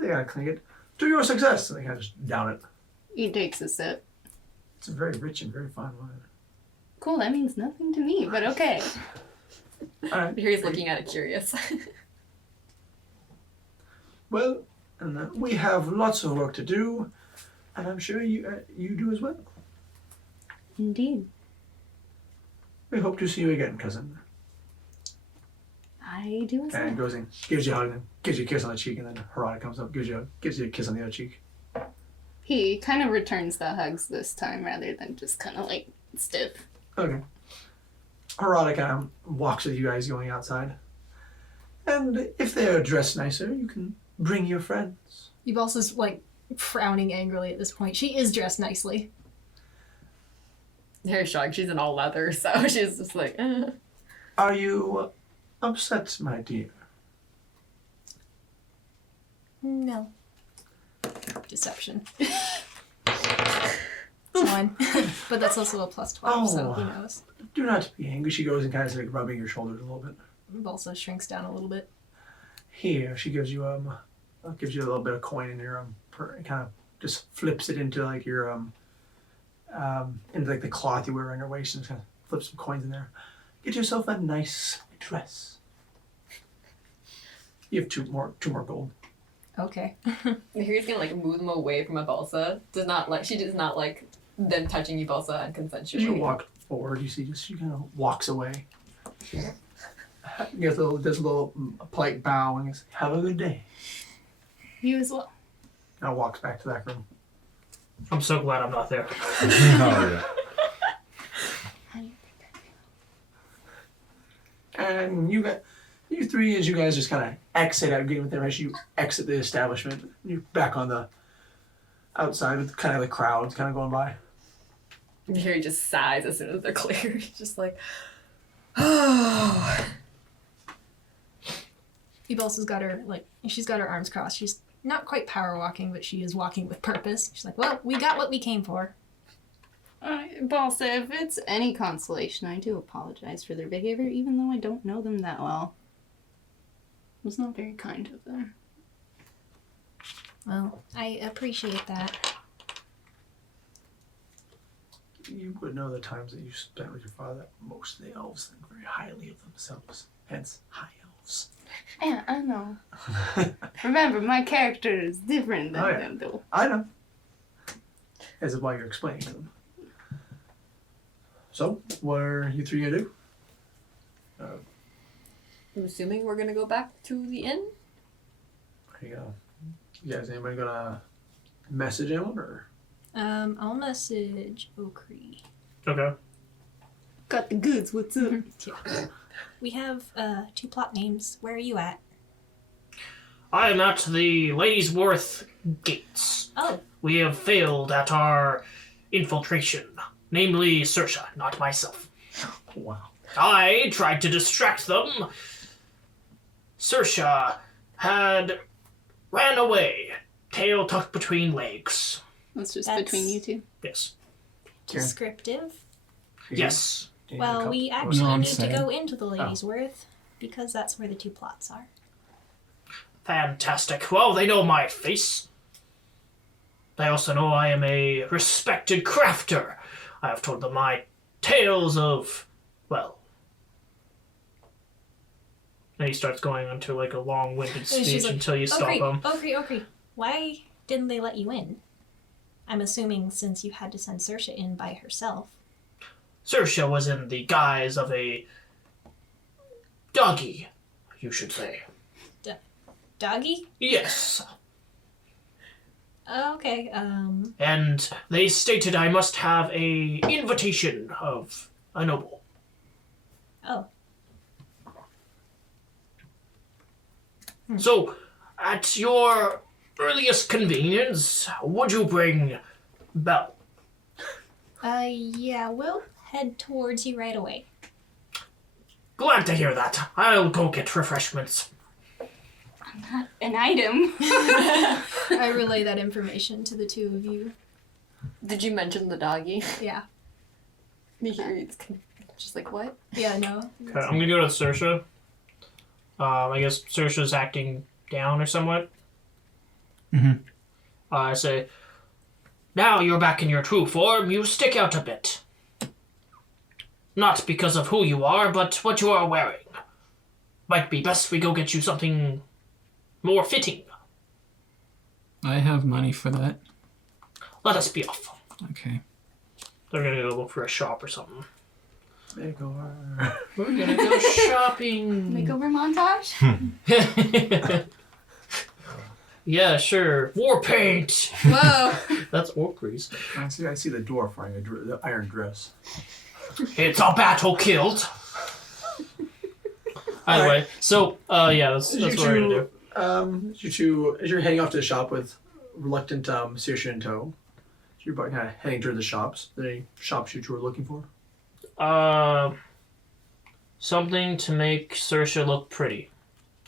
They gotta clink it. To your success, and they kind of just down it. He takes a sip. It's a very rich and very fine wine. Cool, that means nothing to me, but okay. All right. Harry's looking at it curious. Well, and we have lots of work to do, and I'm sure you do as well. Indeed. We hope to see you again, cousin. I do as And well. goes in, gives you a hug, and gives you a kiss on the cheek, and then Harada comes up, gives you a kiss on the other cheek. He kind of returns the hugs this time rather than just kind of like stiff. Okay. Harada kind of walks with you guys going outside. And if they're dressed nicer, you can bring your friends. Ibalsa's like frowning angrily at this point. She is dressed nicely. Harry's shocked. She's in all leather, so she's just like, Are you upset, my dear? No. deception. One. But that's also a plus 12, so who knows. Do not be angry. She goes and kind of like rubbing your shoulders a little bit. Balsa shrinks down a little bit. Here, she gives you a little bit of coin in your kind of just flips it into like your into like the cloth you wear around your waist and kind of flips some coins in there. Get yourself a nice dress. You have two more gold. Okay. Nehiri's gonna like move them away from Ibalsa. She does not like them touching Ibalsa unconsensually. You walk forward. You see, she kind of walks away. Does a little polite bow and goes, "Have a good day." You as well. Now walks back to that room. I'm so glad I'm not there. Oh, yeah. And you three, as you guys just kind of exit out, getting with them as you exit the establishment, you're back on the outside with kind of the crowds kind of going by. Nehiri just sighs as soon as they're clear. She's just like, oh. Ibalsa's got she's got her arms crossed. She's not quite power walking, but she is walking with purpose. She's like, well, we got what we came for. Balsa, if it's any consolation, I do apologize for their behavior, even though I don't know them that well. It was not very kind of them. Well, I appreciate that. You would know the times that you spent with your father that most of the elves think very highly of themselves. Hence, high elves. Yeah, I know. Remember, my character is different than Oh, yeah. them, though. I know. As of why you're explaining to them. So, what are you three gonna do? I'm assuming we're gonna go back to the inn. There you go. You guys, anybody gonna message anyone or? I'll message Okri. Okay. Got the goods, what's up? Yeah. We have 2 plot names. Where are you at? I am at the Ladysworth gates. Oh, We have failed at our infiltration. Namely, Saoirse, not myself. Wow. I tried to distract them. Saoirse had ran away, tail tucked between legs. That's just That's- between you two. Yes. descriptive. Yes. Well, we No, actually I'm need to saying. go into the Ladysworth because that's where the 2 plots are. Fantastic. Well, they know my face. They also know I am a respected crafter. I have told them my tales of, well... And he starts going into like a long-winded And she's speech like, until you stop him. Okri, why didn't they let you in? I'm assuming since you had to send Saoirse in by herself. Saoirse was in the guise of a doggy, you should say. Doggy? Yes. Okay, And they stated I must have a invitation of a noble. oh. So, at your earliest convenience, would you bring Belle? Yeah, we'll head towards you right away. Glad to hear that. I'll go get refreshments. Not an item. I relay that information to the 2 of you. Did you mention the doggy? Yeah. Nehiri's just like, what? Yeah, no. Okay, I'm gonna go to Saoirse. I guess Saoirse's acting down or somewhat. Mhm. I say, now you're back in your true form, you stick out a bit. Not because of who you are, but what you are wearing. Might be best we go get you something more fitting. I have money for that. Let us be off. Okay. They're gonna go look for a shop or something. Makeover. We're gonna go shopping. Makeover montage? Yeah, sure. War paint. Whoa! That's Orcrease. I see the dwarf wearing the iron dress. It's a battle kilt. Anyway, so yeah, that's what we're gonna do. As you're heading off to the shop with reluctant Saoirse in tow, so you're kind of heading toward the shops. Are there any shops you two are looking for? Something to make Saoirse look pretty.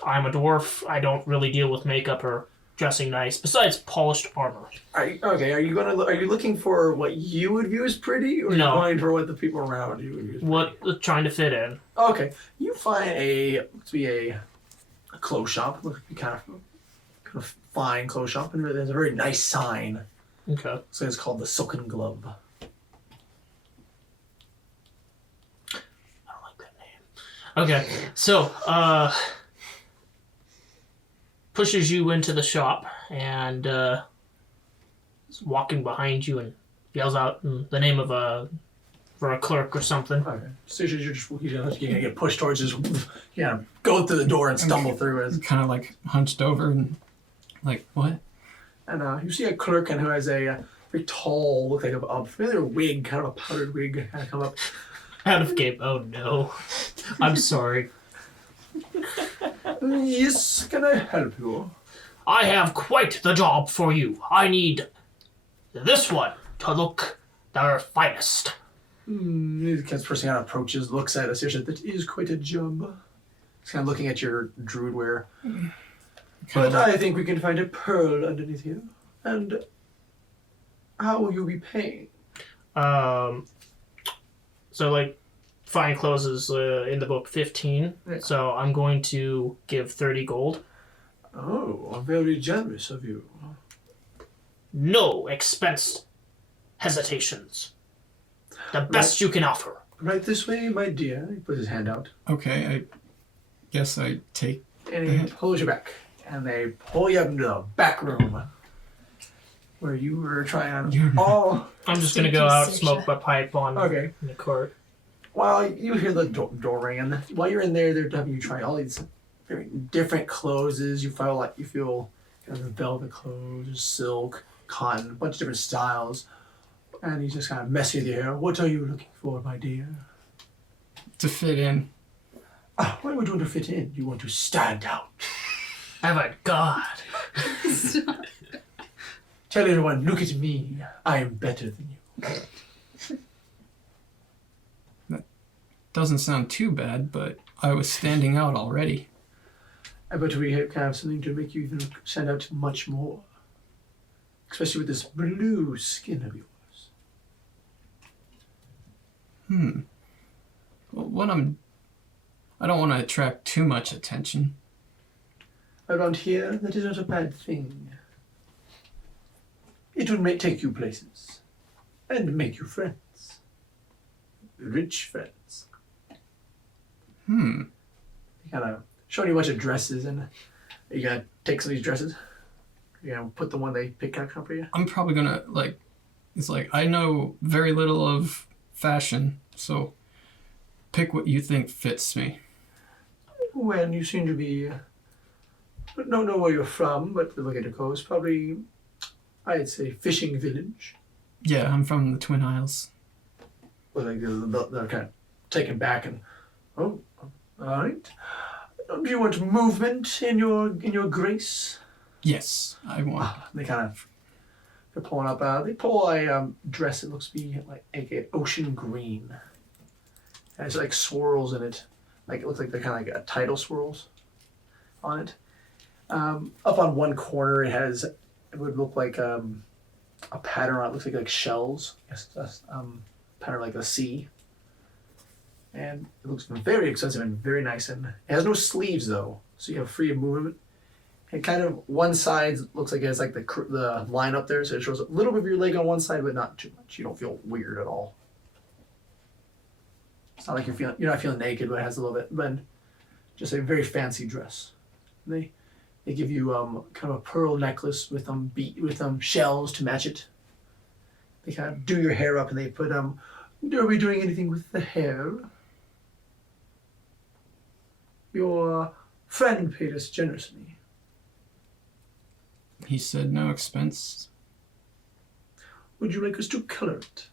I'm a dwarf. I don't really deal with makeup or dressing nice, besides polished armor. Are you looking for what you would view as pretty, or No. are you going for what the people around you would view as pretty? What trying to fit in? Okay, you find a clothes shop. Looks to be kind of fine clothes shop, and there's a very nice sign. Okay. So it's called the Silken Glove. I don't like that name. Okay, so pushes you into the shop and is walking behind you and yells out the name of for a clerk or something. Okay, so you're gonna get pushed towards this. Go through the door and stumble through as. Kind of like hunched over and like, what? And you see a clerk and who has a very tall, looks like a familiar wig, kind of a powdered wig, kind of come up. Out of game. Oh no. I'm sorry. Yes, can I help you? I have quite the job for you. I need this one to look their finest. The person kind of approaches, looks at us here, says, that is quite a job. He's kind of looking at your druid wear. But I think we can find a pearl underneath here. And how will you be paying? So like fine clothes is in the book 15. Yeah. So I'm going to give 30 gold. Oh, very generous of you. No expense hesitations. The best you can offer. Right this way, my dear. He puts his hand out. Okay, I guess I take. And he pulls you back. And they pull you up into the back room. Where you were trying on all... I'm just gonna go out and smoke my pipe on Okay. in the court. While you hear the door ring, and while you're in there, they're having you try all these very different clothes. You feel kind of velvet clothes, silk, cotton, a bunch of different styles. And he's just kind of messing with your hair. What are you looking for, my dear? To fit in. What are we doing to fit in? You want to stand out. Avant-garde. Tell everyone, look at me. I am better than you. Doesn't sound too bad, but I was standing out already. But we have something to make you even stand out much more. Especially with this blue skin of yours. Well, I don't want to attract too much attention. Around here, that is not a bad thing. It will take you places. And make you friends. Rich friends. He kind of showing you a bunch of dresses, and you gotta take some of these dresses. You know, put the one they pick out for you. I'm probably gonna it's like I know very little of fashion, so pick what you think fits me. Well, you seem to be... don't know where you're from, but look at your clothes. Probably, I'd say, fishing village. Yeah, I'm from the Twin Isles. Well, they're kind of taken back and... Oh, all right. Do you want movement in your grace? Yes, I want. They kind of... They're pulling up... they pull a dress that looks to be like a ocean green. It has like swirls in it. Like it looks like they're kind of like tidal swirls on it. Up on one corner, it would look like a pattern on it. Looks like shells. Yes, pattern like a sea. And it looks very expensive and very nice. And it has no sleeves though, so you have free movement. And kind of one side looks like it has like the line up there, so it shows a little bit of your leg on one side, but not too much. You don't feel weird at all. It's not like you're not feeling naked, but it has a little bit. But just a very fancy dress. And they give you kind of a pearl necklace with shells to match it. They kind of do your hair up, and they put Are we doing anything with the hair? Your friend paid us generously. He said no expense. Would you like us to color it?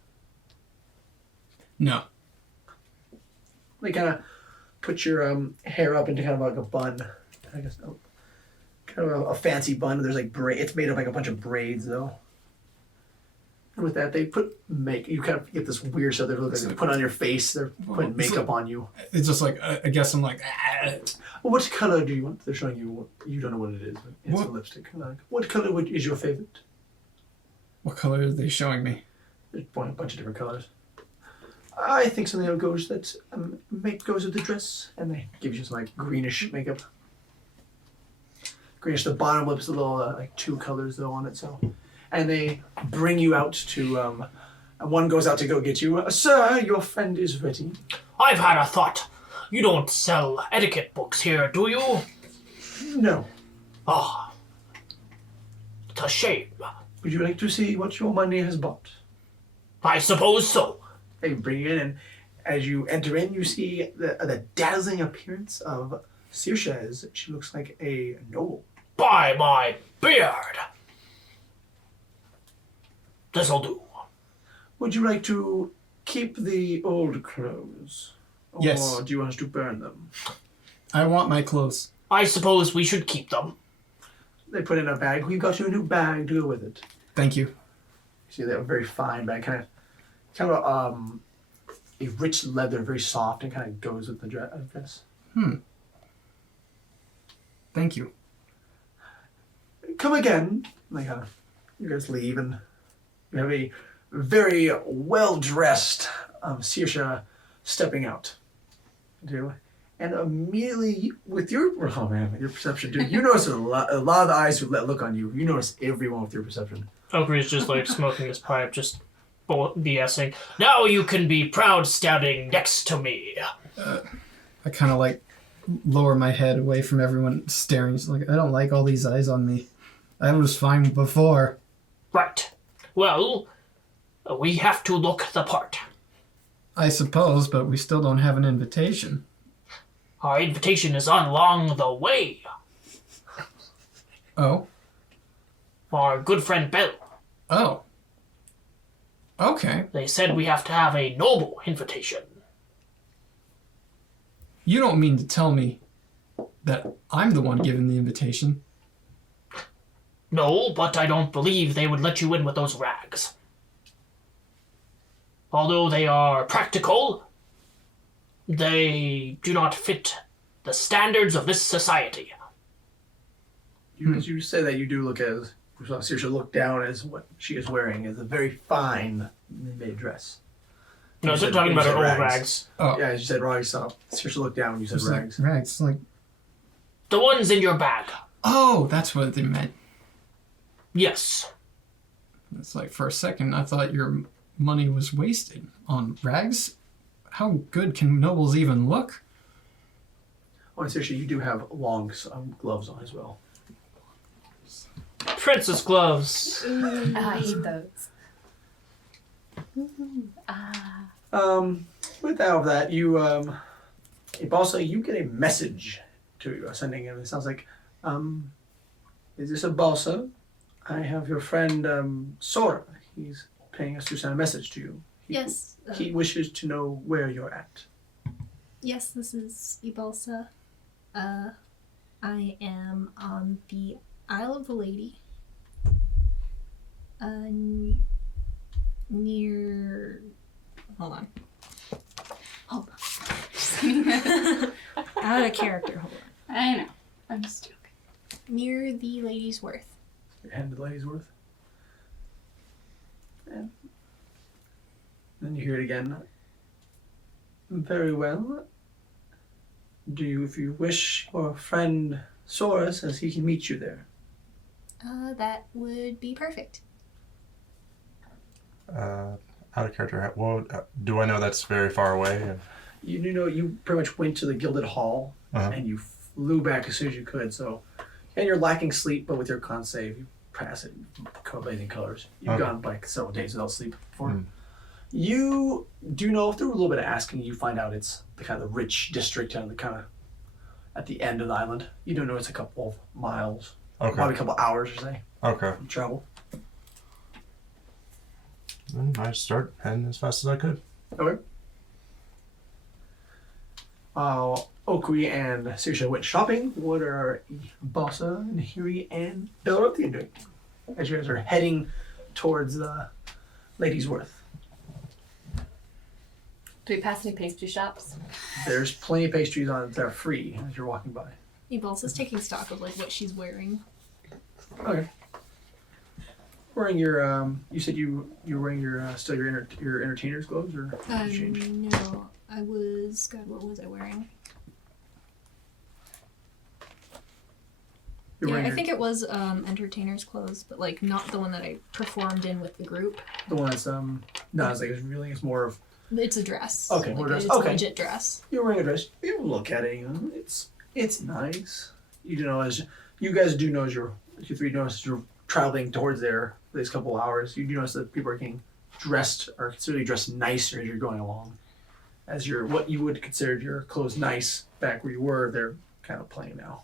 No. They kind of put your hair up into kind of like a bun. I guess kind of a fancy bun. There's like it's made of like a bunch of braids though. And with that, they put you kind of get this weird stuff. They look like they put on your face. They're putting makeup on you. It's just like, I guess I'm like, Well, what color do you want? They're showing you. You don't know what it is, but it's a lipstick. What color is your favorite? What color are they showing me? There's a bunch of different colors. I think something that goes with the dress, and they give you some like greenish makeup. Greenish. The bottom lip's a little like 2 colors though on it. So, and they bring you out to. And one goes out to go get you. Sir, your friend is ready. I've had a thought. You don't sell etiquette books here, do you? No. Ah. It's a shame. Would you like to see what your money has bought? I suppose so. They bring you in, and as you enter in, you see the dazzling appearance of Saoirse as she looks like a noble. By my beard! This'll do. Would you like to keep the old clothes? Yes. Or do you want us to burn them? I want my clothes. I suppose we should keep them. They put in a bag. We got you a new bag to go with it. Thank you. You see, they're a very fine bag, kind of a rich leather, very soft, and kind of goes with the dress. Thank you. Come again. You guys leave, and you have a very well-dressed Saoirse stepping out. And immediately, with your perception, dude, you notice a lot of the eyes who look on you. You notice everyone with your perception. Oakley's just like smoking his pipe, just BSing. Now you can be proud standing next to me. I kind of like lower my head away from everyone staring. It's like, I don't like all these eyes on me. I was fine before. Right. Well, we have to look the part. I suppose, but we still don't have an invitation. Our invitation is along the way. Oh? Our good friend Bell. Oh. Okay. They said we have to have a noble invitation. You don't mean to tell me that I'm the one giving the invitation? No, but I don't believe they would let you in with those rags. Although they are practical, they do not fit the standards of this society. As you say that, you do look as Saoirse look down as what she is wearing is a very fine made dress. No, they're talking about her old rags. Oh. Yeah, as you said rags. So Saoirse looked down. You said It's rags. like rags. Like, The ones in your bag. oh, that's what they meant. Yes. It's like, for a second, I thought your money was wasted on rags. How good can nobles even look? Oh, and Saoirse, you do have long gloves on as well. Princess gloves. I hate those. With all of that, you Ibalsa, you get a message to you sending in. It sounds like, is this Ibalsa? I have your friend Sora. He's paying us to send a message to you. Yes. He wishes to know where you're at. Yes, this is Ibalsa. I am on the Isle of the Lady. Near. Hold on. Out of character. Hold on. I know. I'm just joking. Near the Lady's Worth. You're heading to the Lady's Worth. And then you hear it again. Very well. If you wish, your friend Sora says he can meet you there. That would be perfect. Out of character. Well, do I know that's very far away? You know, you pretty much went to the Gilded Hall and you flew back as soon as you could. So, and you're lacking sleep, but with your con save, you pass it. Blazing colors. You've gone like several days without sleep before. You do know through a little bit of asking, you find out it's the kind of rich district and the kind of at the end of the island. You do know it's a couple of miles, probably a couple of hours or say. Okay. Travel. Then I start heading as fast as I could. Okay. Okui and Saoirse went shopping. What are Ibalsa and Nehiri and Bellrauthien doing? As you guys are heading towards the lady's worth. Do we pass any pastry shops? There's plenty of pastries on that are free as you're walking by. Ibalsa's taking stock of like what she's wearing. Okay. Wearing your you said you're wearing your still your entertainer's gloves or did you change? No, I was. God, what was I wearing? You're Yeah, wearing I your, think it was entertainer's clothes, but like not the one that I performed in with the group. the one that's not as like it's really it's more of It's a dress. Okay, like, more dress. It's Okay. a legit dress. you're wearing a dress. You look at it, you know, it's nice. You know, as you guys do know as you three notice as you're traveling towards there for these couple hours, you do notice that people are getting dressed or considerably dressed nicer as you're going along. As your what you would consider your clothes nice back where you were, they're kind of plain now.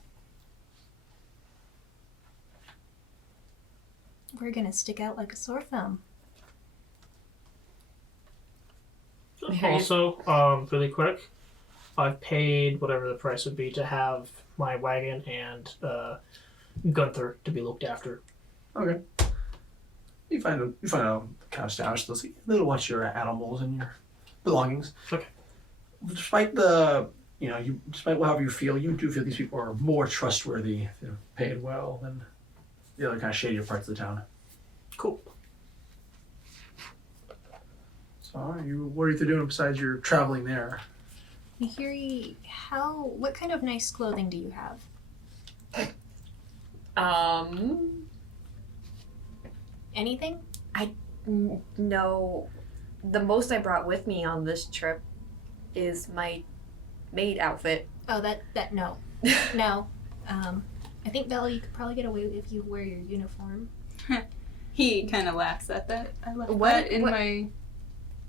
We're gonna stick out like a sore thumb. Also, really quick, I've paid whatever the price would be to have my wagon and Gunther to be looked after. Okay. You find a kind of stash. They'll watch your animals and your belongings. Okay. Despite despite however you feel, you do feel these people are more trustworthy. They're paid well than the other kind of shadier parts of the town. Cool. So, what are you doing besides your traveling there? Nehiri, what kind of nice clothing do you have? Anything? No, the most I brought with me on this trip is my maid outfit. Oh, that no. No. I think Bella, you could probably get away if you wear your uniform. He kind of laughs at that. I left What- that in what- my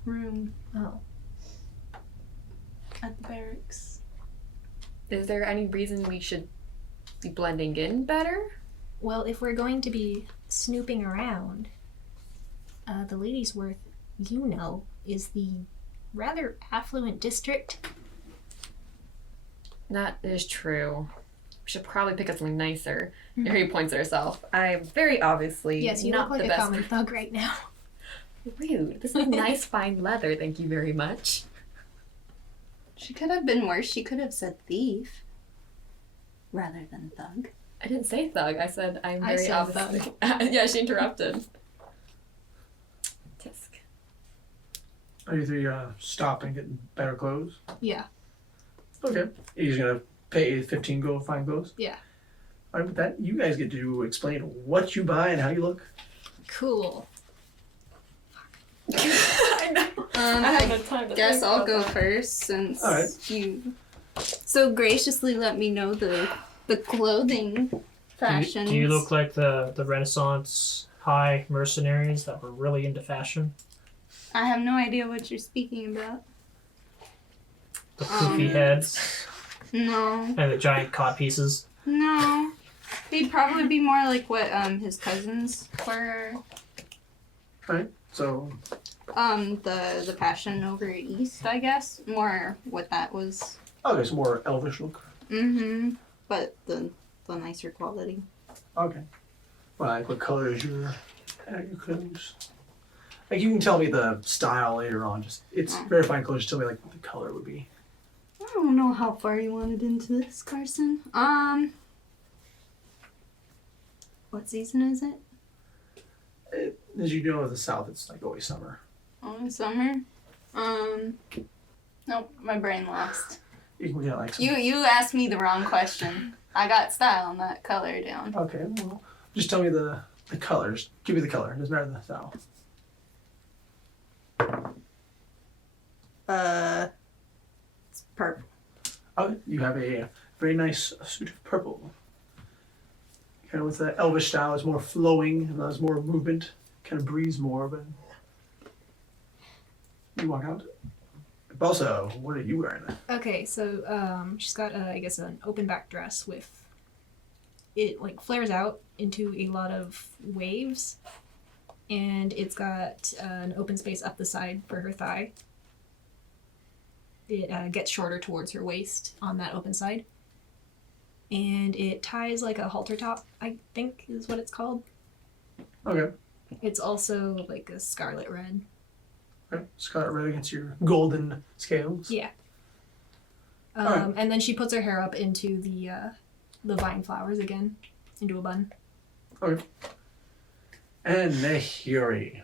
room Oh. at the barracks. Is there any reason we should be blending in better? Well, if we're going to be snooping around, the Ladies' Worth, is the rather affluent district. That is true. We should probably pick up something nicer. Harry points at herself. I'm very obviously Yes, you not look like the a best. common thug right now. Rude. This is nice fine leather, thank you very much. She could have been worse. She could have said thief rather than thug. I didn't say thug. I said I'm I very said obviously. Yeah, she interrupted. Tisk. Are you three stop and get better clothes? Yeah. Okay. You're just gonna pay 15 gold fine clothes? Yeah. Alright, with that, you guys get to explain what you buy and how you look. Cool. I know. I haven't had time to Guess think I'll about go that. first since Alright. you so graciously let me know the clothing fashions. Do you look like the Renaissance high mercenaries that were really into fashion? I have no idea what you're speaking about. The poofy heads No, and the giant cod pieces. no. He'd probably be more like what his cousins were. So, The passion over east, I guess. More what that was. okay, so more elvish look. Mm-hmm. But the nicer quality. Okay. Well, like what color is your clothes? Like you can tell me the style later on. Just it's very fine clothes. Just tell me like what the color would be. I don't know how far you wanted into this, Carson. What season is it? As you know, in the south, it's like always summer. Only summer. Nope, my brain lost. You can get like some, You asked me the wrong question. I got style, not color down. Okay, well, just tell me the colors. Give me the color. Doesn't matter the style. It's purple. Okay, you have a very nice suit of purple. Kind of with the elvish style, it's more flowing and there's more movement. Kind of breathes more, but you walk out. Balsa, what are you wearing? Okay, so she's got I guess an open back dress with it like flares out into a lot of waves, and it's got an open space up the side for her thigh. It gets shorter towards her waist on that open side, and it ties like a halter top, I think is what it's called. Okay. It's also like a scarlet red. Okay. Just got it right against your golden scales. Yeah. Alright. And then she puts her hair up into the vine flowers again, into a bun. Okay. And Nehiri.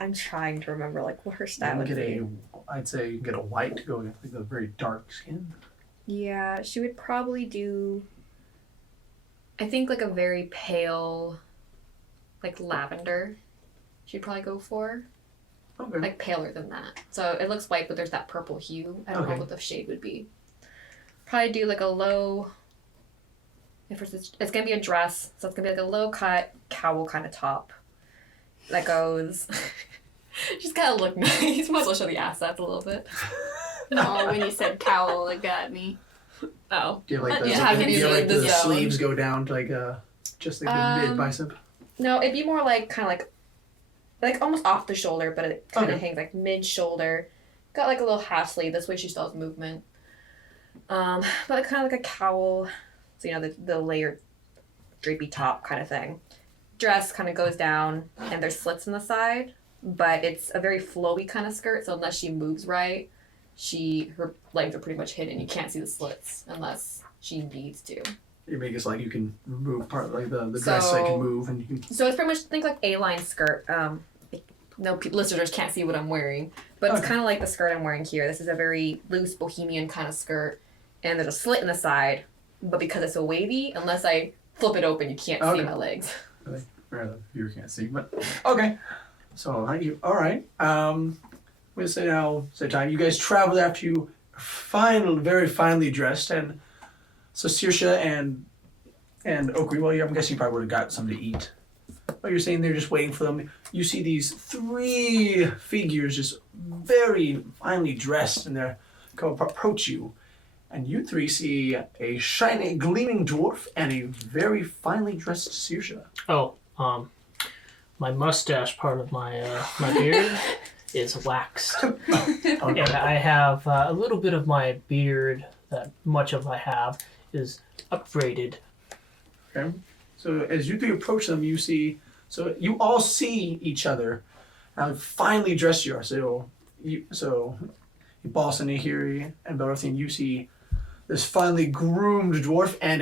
I'm trying to remember like what her You style can would get be. I'd say you can get a white to go against like the very dark skin. Yeah, she would probably do. I think like a very pale, like lavender. She'd probably go for Okay. like paler than that. So it looks white, but there's that purple hue. I don't know Okay. what the shade would be. Probably do like a low. If it's gonna be a dress, so it's gonna be like a low cut cowl kind of top that goes. Just kind of look nice. Might as well show the assets a little bit. No, when you said cowl, it got me. Oh. Do you have like the, Yeah, how can do you you have, see like the the zone? sleeves go down to like just like the mid bicep? No, it'd be more like kind of like almost off the shoulder, but it kind of Okay. hangs like mid shoulder. Got like a little half sleeve. This way she still has movement. But kind of like a cowl. So you know the layered drapey top kind of thing. Dress kind of goes down, and there's slits in the side, but it's a very flowy kind of skirt. So unless she moves right, her legs are pretty much hidden. You can't see the slits unless she needs to. You make it so like you can remove part like the dress so it So- can move and you can. So it's pretty much think like A-line skirt. No listeners can't see what I'm wearing, but it's Okay. kind of like the skirt I'm wearing here. This is a very loose bohemian kind of skirt, and there's a slit in the side. But because it's so wavy, unless I flip it open, you can't Okay. see my legs. Or the viewer can't see, but okay. So all right. We'll say now. Say time. You guys traveled after you very finely dressed, and so Saoirse and Okri. Well, I'm guessing you probably would have got something to eat. But you're saying they're just waiting for them. You see these 3 figures just very finely dressed, and they're come approach you. And you 3 see a shiny, gleaming dwarf and a very finely dressed Saoirse. Oh, my mustache part of my my beard is waxed, and I have a little bit of my beard that much of I have is upbraided. Okay. So as you 3 approach them, you see. So you all see each other. How finely dressed you are. So Ibalsa and Nehiri and Bellrauthien, you see this finely groomed dwarf and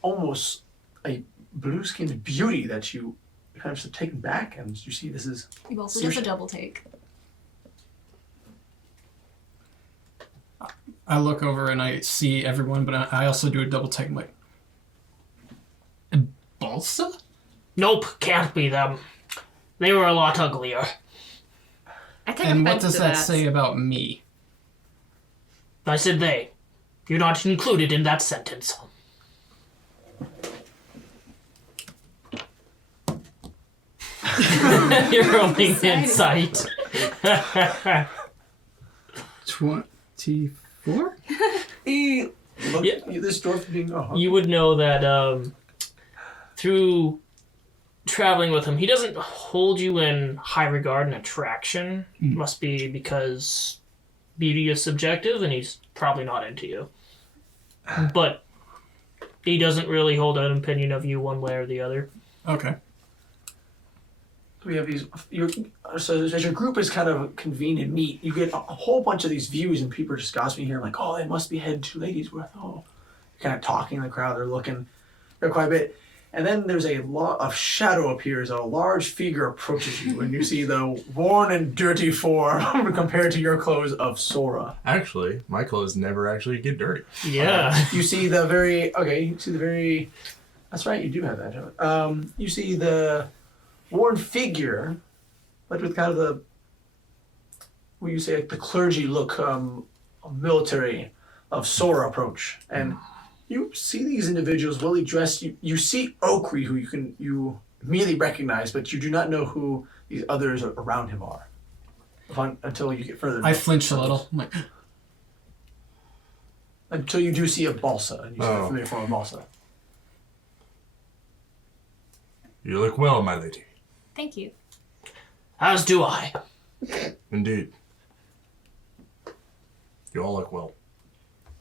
almost a blue-skinned beauty that you kind of taken back, and you see this is. You've also does a double take. I look over and I see everyone, but I also do a double take. I'm like, Balsa? Nope, can't be them. They were a lot uglier. I take And what offense does to that say about me? I said they. You're not included in that sentence. You're rolling insight. 24? Look, Yeah. this dwarf being. Oh, You would know that through traveling with him, he doesn't hold you in high regard and attraction. Must be because beauty is subjective, and he's probably not into you. But he doesn't really hold an opinion of you one way or the other. Okay. we have these. So as your group is kind of convened and meet, you get a whole bunch of these views, and people are just gossiping here, like, oh, they must be heading 2 ladies worth. Oh, kind of talking in the crowd. They're looking quite a bit. And then there's a lot of shadow appears. A large figure approaches you, and you see the worn and dirty form compared to your clothes of Sora. Actually, my clothes never actually get dirty. Yeah. You see the very That's right, you do have that. You see the worn figure, but with kind of the, what you say, like the clergy look, military of Sora approach, and you see these individuals well dressed. You see Okri, who you immediately recognize, but you do not know who these others around him are until you get further. I flinch a little. I'm like, Until you do see a Balsa, and you see a familiar form of Balsa. You look well, my lady. Thank you. As do I. Indeed. You all look well.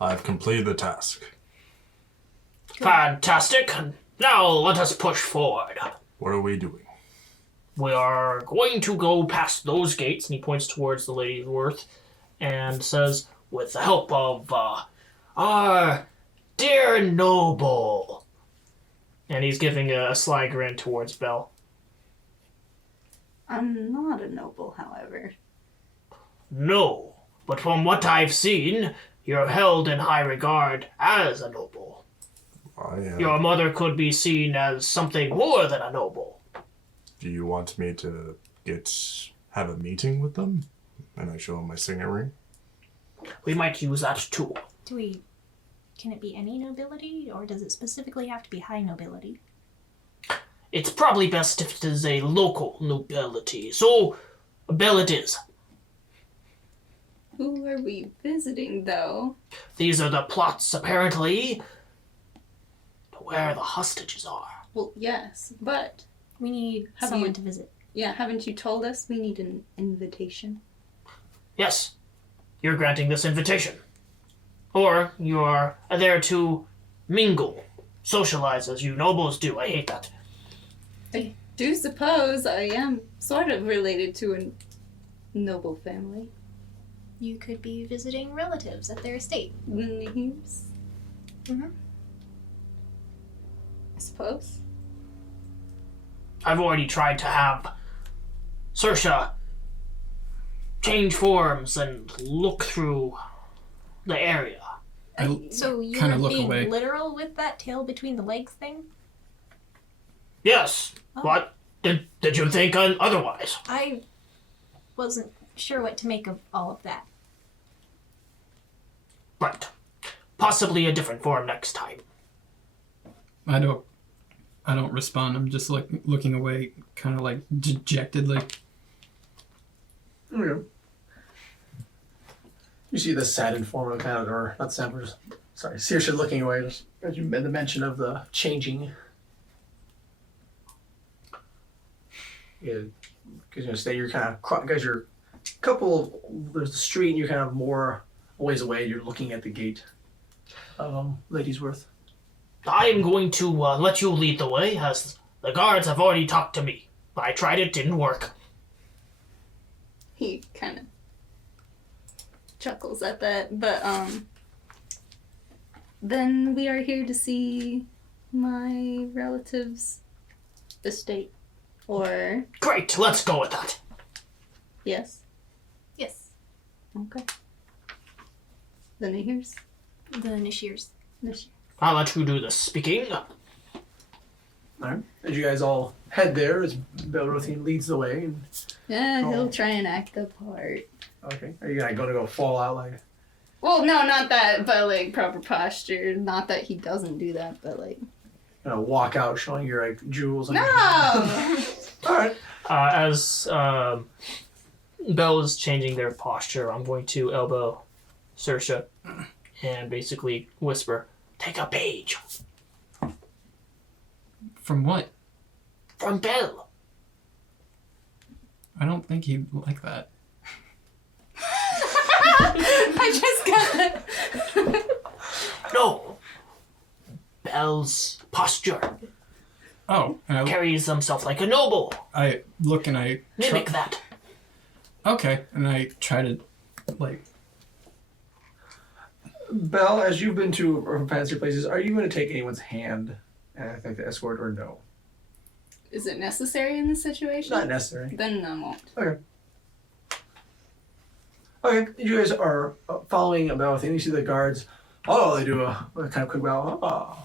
I've completed the task. Fantastic. Now let us push forward. What are we doing? we are going to go past those gates, and he points towards the Lady's Worth, and says, with the help of our dear noble. And he's giving a sly grin towards Belle. I'm not a noble, however. No, but from what I've seen, you're held in high regard as a noble. Your mother could be seen as something more than a noble. Do you want me to have a meeting with them? And I show them my signet ring? We might use that too. Can it be any nobility, or does it specifically have to be high nobility? It's probably best if it is a local nobility. So, Belle it is. Who are we visiting, though? These are the plots, apparently, to where the hostages are. Well, yes, but... We need someone to visit. Yeah, haven't you told us we need an invitation? Yes, you're granting this invitation. Or you are there to mingle, socialize as you nobles do. I hate that. I do suppose I am sort of related to a noble family. You could be visiting relatives at their estate. Neves? Mm-hmm. I suppose. I've already tried to have Saoirse change forms and look through the area. So you're kinda look being away. literal with that tail between the legs thing? Yes. Oh. What did you think otherwise? I wasn't sure what to make of all of that. Right. Possibly a different form next time. I don't respond. I'm just like looking away, kind of like dejectedly. Okay. You see the saddened form of kind of, or not sad, but sorry, Saoirse looking away as you made the mention of the changing. Yeah, because you're kind of, guys, you're a couple. There's the street, and you're kind of more a ways away. You're looking at the gate. Lady's Worth. I am going to let you lead the way, as the guards have already talked to me. I tried it, didn't work. He kind of chuckles at that, but then we are here to see my relative's estate. Or Great, let's go with that. yes. Yes. Okay. The Nehirs? The Nishirs. I'll let you do the speaking. Alright. As you guys all head there, as Bellrauthien leads the way. And, Yeah, Oh. he'll try and act the part. okay. Are you gonna go fall out like? Well, no, not that, but like proper posture. Not that he doesn't do that, but like. Gonna walk out showing your like jewels? And No! Alright. As Belle is changing their posture, I'm going to elbow Saoirse and basically whisper, "Take a page From what? from Belle." I don't think he'd like that. I just got it. No. Belle's posture Oh, and carries himself like a noble. I look and I Mimic that. Okay, and I try to like. Belle, as you've been to fancy places, are you going to take anyone's hand and I think the escort or no? Is it necessary in this situation? Not necessary. Then I won't. Okay. Okay, you guys are following about, and you see the guards. Oh, they do a kind of quick bow.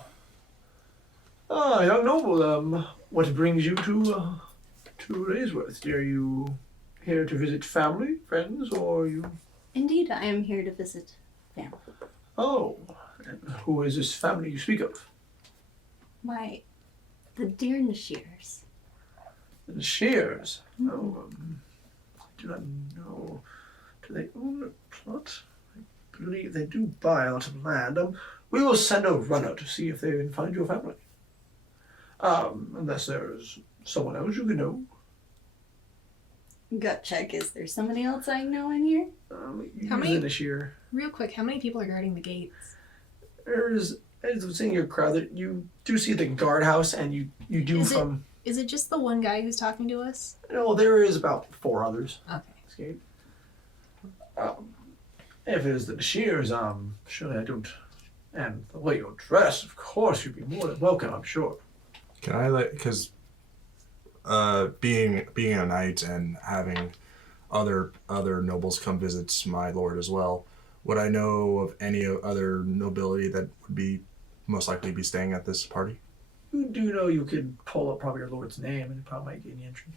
Young noble, what brings you to Raysworth? Are you here to visit family, friends, or you? Indeed, I am here to visit family. Oh, and who is this family you speak of? The dear Nishirs. The Shears. Oh, I do not know. Do they own a plot? I believe they do buy a lot of land. We will send a runner to see if they can find your family. Unless there's someone else you can know. Gut check, is there somebody else I know in here? How many- This year? Real quick, how many people are guarding the gates? There's, as I'm seeing your crowd, that you do see the guardhouse, and you do Is it- from. Is it just the one guy who's talking to us? No, there is about 4 others. Okay. Escape. If it is the Bashirs, surely I don't. And the way you're dressed, of course, you'd be more than welcome, I'm sure. Can I because being a knight and having other nobles come visit my lord as well, would I know of any other nobility that would be most likely be staying at this party? You do know you could pull up probably your lord's name and it probably might gain you entry.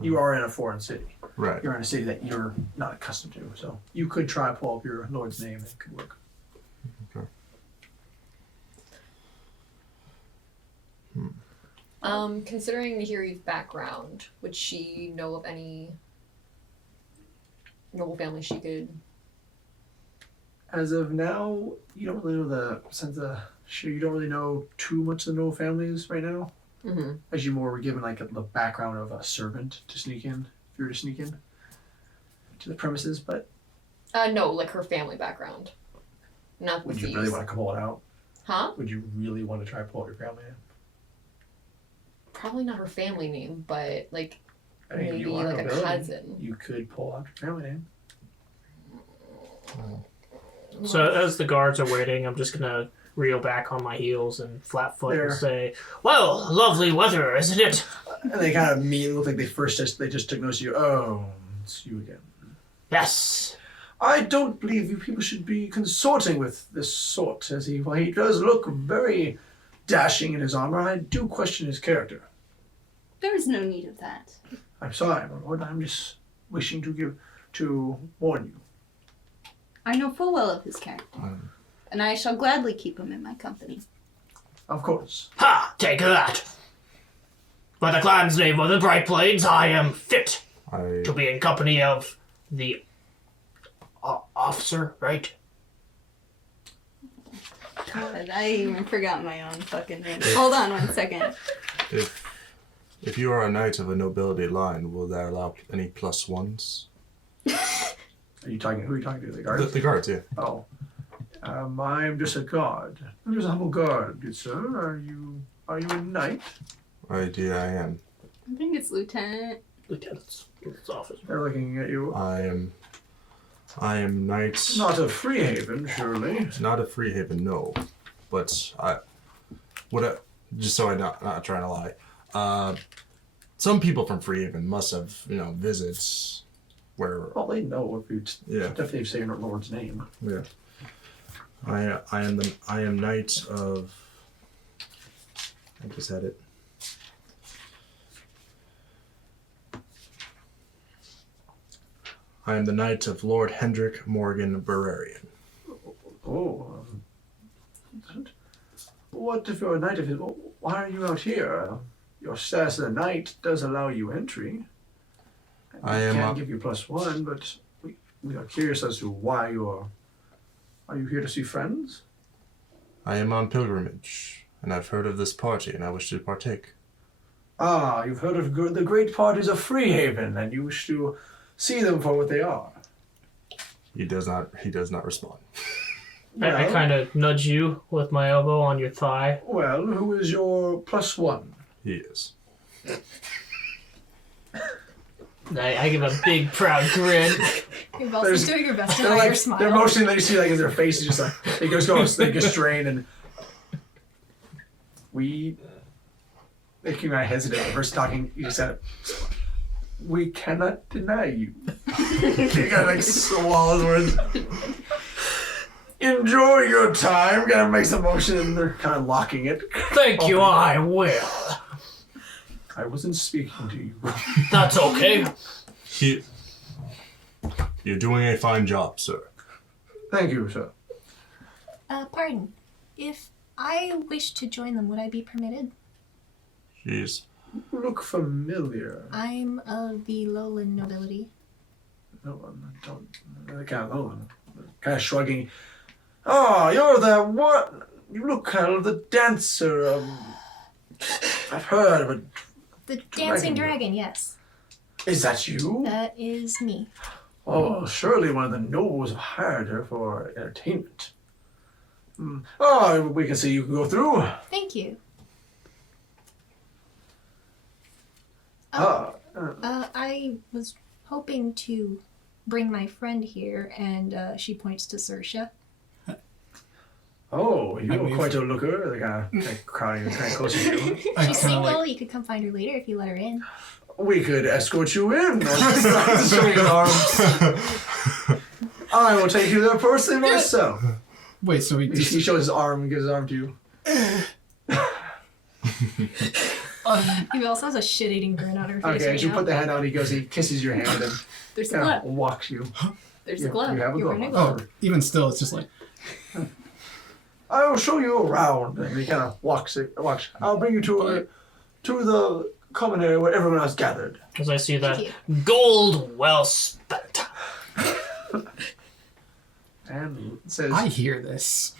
You are in a foreign city. Right. You're in a city that you're not accustomed to, so you could try to pull up your lord's name and it could work. Okay. Considering Nehiri's background, would she know of any noble family she could? As of now, you don't really know you don't really know too much of the noble families right now. Mm-hmm. As you more were given like the background of a servant to sneak in, if you were to sneak in to the premises, but No, like her family background. Not the would you thieves. really want to pull it out? Huh? Would you really want to try to pull out your family name? Probably not her family name, but like I mean, maybe you are like a nobility. cousin. You could pull out your family name. So as the guards are waiting, I'm just gonna reel back on my heels and flat foot There. and say, "Well, lovely weather, isn't it?" And they kind of immediately look like they just took notice of you. Oh, it's you again. Yes. I don't believe you people should be consorting with this sort, as while he does look very dashing in his armor, I do question his character. There is no need of that. I'm sorry, my lord. I'm just wishing to warn you. I know full well of his character, and I shall gladly keep him in my company. Of course. Ha! Take that. By the clan's name of the Bright Blades, I am fit to be in company of the officer, right? God, I even forgot my own fucking name. Hold on 1 second. If you are a knight of a nobility line, will that allow any +1s? Who are you talking to? The guards? The guards, yeah. Oh. I'm just a guard. I'm just a humble guard, good sir. Are you a knight? I am. I think it's Lieutenant. Lieutenant's officer. They're looking at you. I am knight. Not a free haven, surely. Not a free haven, no. But just so I'm not trying to lie. Some people from Freehaven must have, visits where. Well, they know if you Yeah. definitely say your lord's name. Yeah. I am knight of. I just had it. I am the knight of Lord Hendrik Morgan Bellrauthien. Oh. What if you're a knight of his? Why are you out here? Your status as a knight does allow you entry. I We am can give you +1, but we are curious as to why you are. Are you here to see friends? I am on pilgrimage, and I've heard of this party, and I wish to partake. Ah, you've heard of the great parties of Freehaven, and you wish to see them for what they are. He does not respond. I kind of nudge you with my elbow on your thigh. Well, who is your +1? He is. I give a big, proud grin. You're also doing your best to They're hide your like smile. they're motioning that you see like in their faces just like it goes they get strained and they came out hesitant at first talking. You just said we cannot deny you. You gotta like swallow his words. Enjoy your time. Gotta make some motion and they're kind of locking it. Thank you, I will. I wasn't speaking to you. That's okay. You're doing a fine job, sir. Thank you, sir. Pardon. If I wish to join them, would I be permitted? Jeez. You look familiar. I'm of the lowland nobility. No, I don't. Kind of shrugging. Oh, you're the what? You look kind of the dancer. I've heard of it. The dancing dragon, yes. Is that you? That is me. Oh, surely one of the nobles hired her for entertainment. Oh, we can see you can go through. Thank you. I was hoping to bring my friend here, and she points to Saoirse. Oh, I you're wave. quite a looker. They're kind of crowding kind of close to you. She's kinda single. You could come find her later if you let her in. We could escort you in. Showing his arms. I will take you there personally myself. Wait, so we He just shows his arm and gives his arm to you. He also has a shit-eating grin on her face Okay, right as you now. put the hand out, he kisses your hand and There's a kind glove. of walks you. There's You a glove. have a You're glove. wearing a on. oh, even still, it's just like I will show you around. And he kind of walks. I'll bring you to the common area where everyone else gathered. As I see that Thank gold well spent. And it says, I hear this.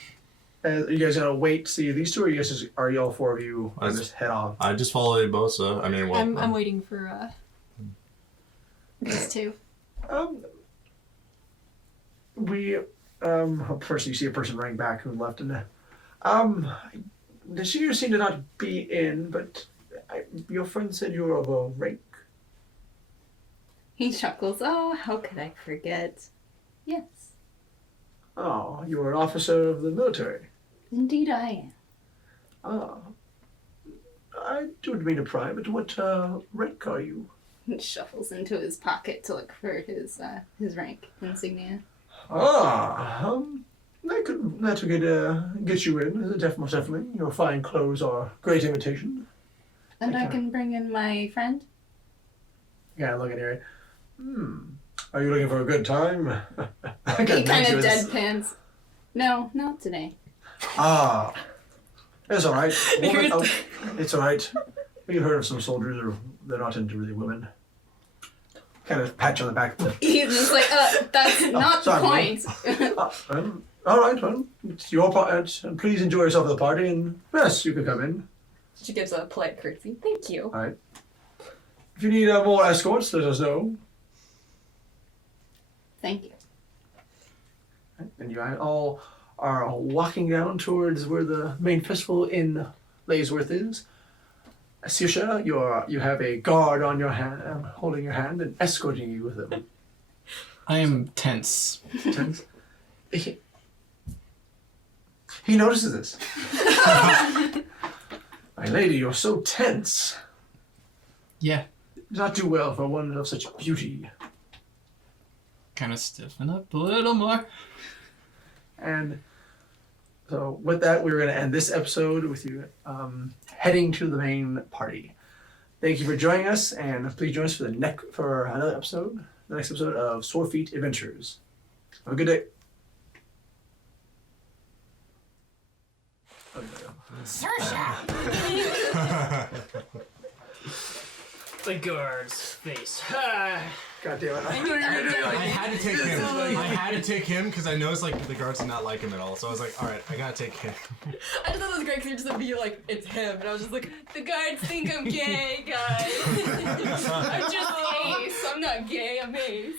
are you guys gonna wait to see these two, or are you all four of you I just head off? I just follow Ibalsa. I mean, well, I'm waiting for these two. First you see a person running back who left, and the senior seem to not be in, but your friend said you were of a rank. He chuckles. Oh, how could I forget? Yes, Oh, you were an officer of the military. indeed I am. Ah, I don't mean to pry, but what rank are you? He shuffles into his pocket to look for his rank insignia. That could get you in. Most definitely. Your fine clothes are great imitation. And I Okay. can bring in my friend. Yeah, look at here. Are you looking for a good time? He kind of deadpans. No, not today. Ah, it's all right. It's all right. We've heard of some soldiers, they're not into really women. Kind of pat you on the back. He's just like, that's not the sorry, point. All right, well, it's your part. Please enjoy yourself at the party, and yes, you can come in. She gives a polite curtsy. Thank you. All right. If you need more escorts, let us know. Thank you. And you all are walking down towards where the main festival in Laysworth is. Saoirse, you have a guard on your hand, holding your hand and escorting you with him. I am tense. Tense. He notices this. My lady, you're so tense. Yeah, Does not do well for one of such beauty. kind of stiffen up a little more. And so with that, we're going to end this episode with you heading to the main party. Thank you for joining us, and please join us for another episode, the next episode of Sore Feet Adventures. Have a good day. The guard's face. God damn it. I had to take him. I had to take him because I noticed like the guards did not like him at all. So I was like, all right, I gotta take him. I just thought it was great because you're just gonna be like, it's him. And I was just like, the guards think I'm gay, guys. I'm just Ace. I'm not gay. I'm Ace.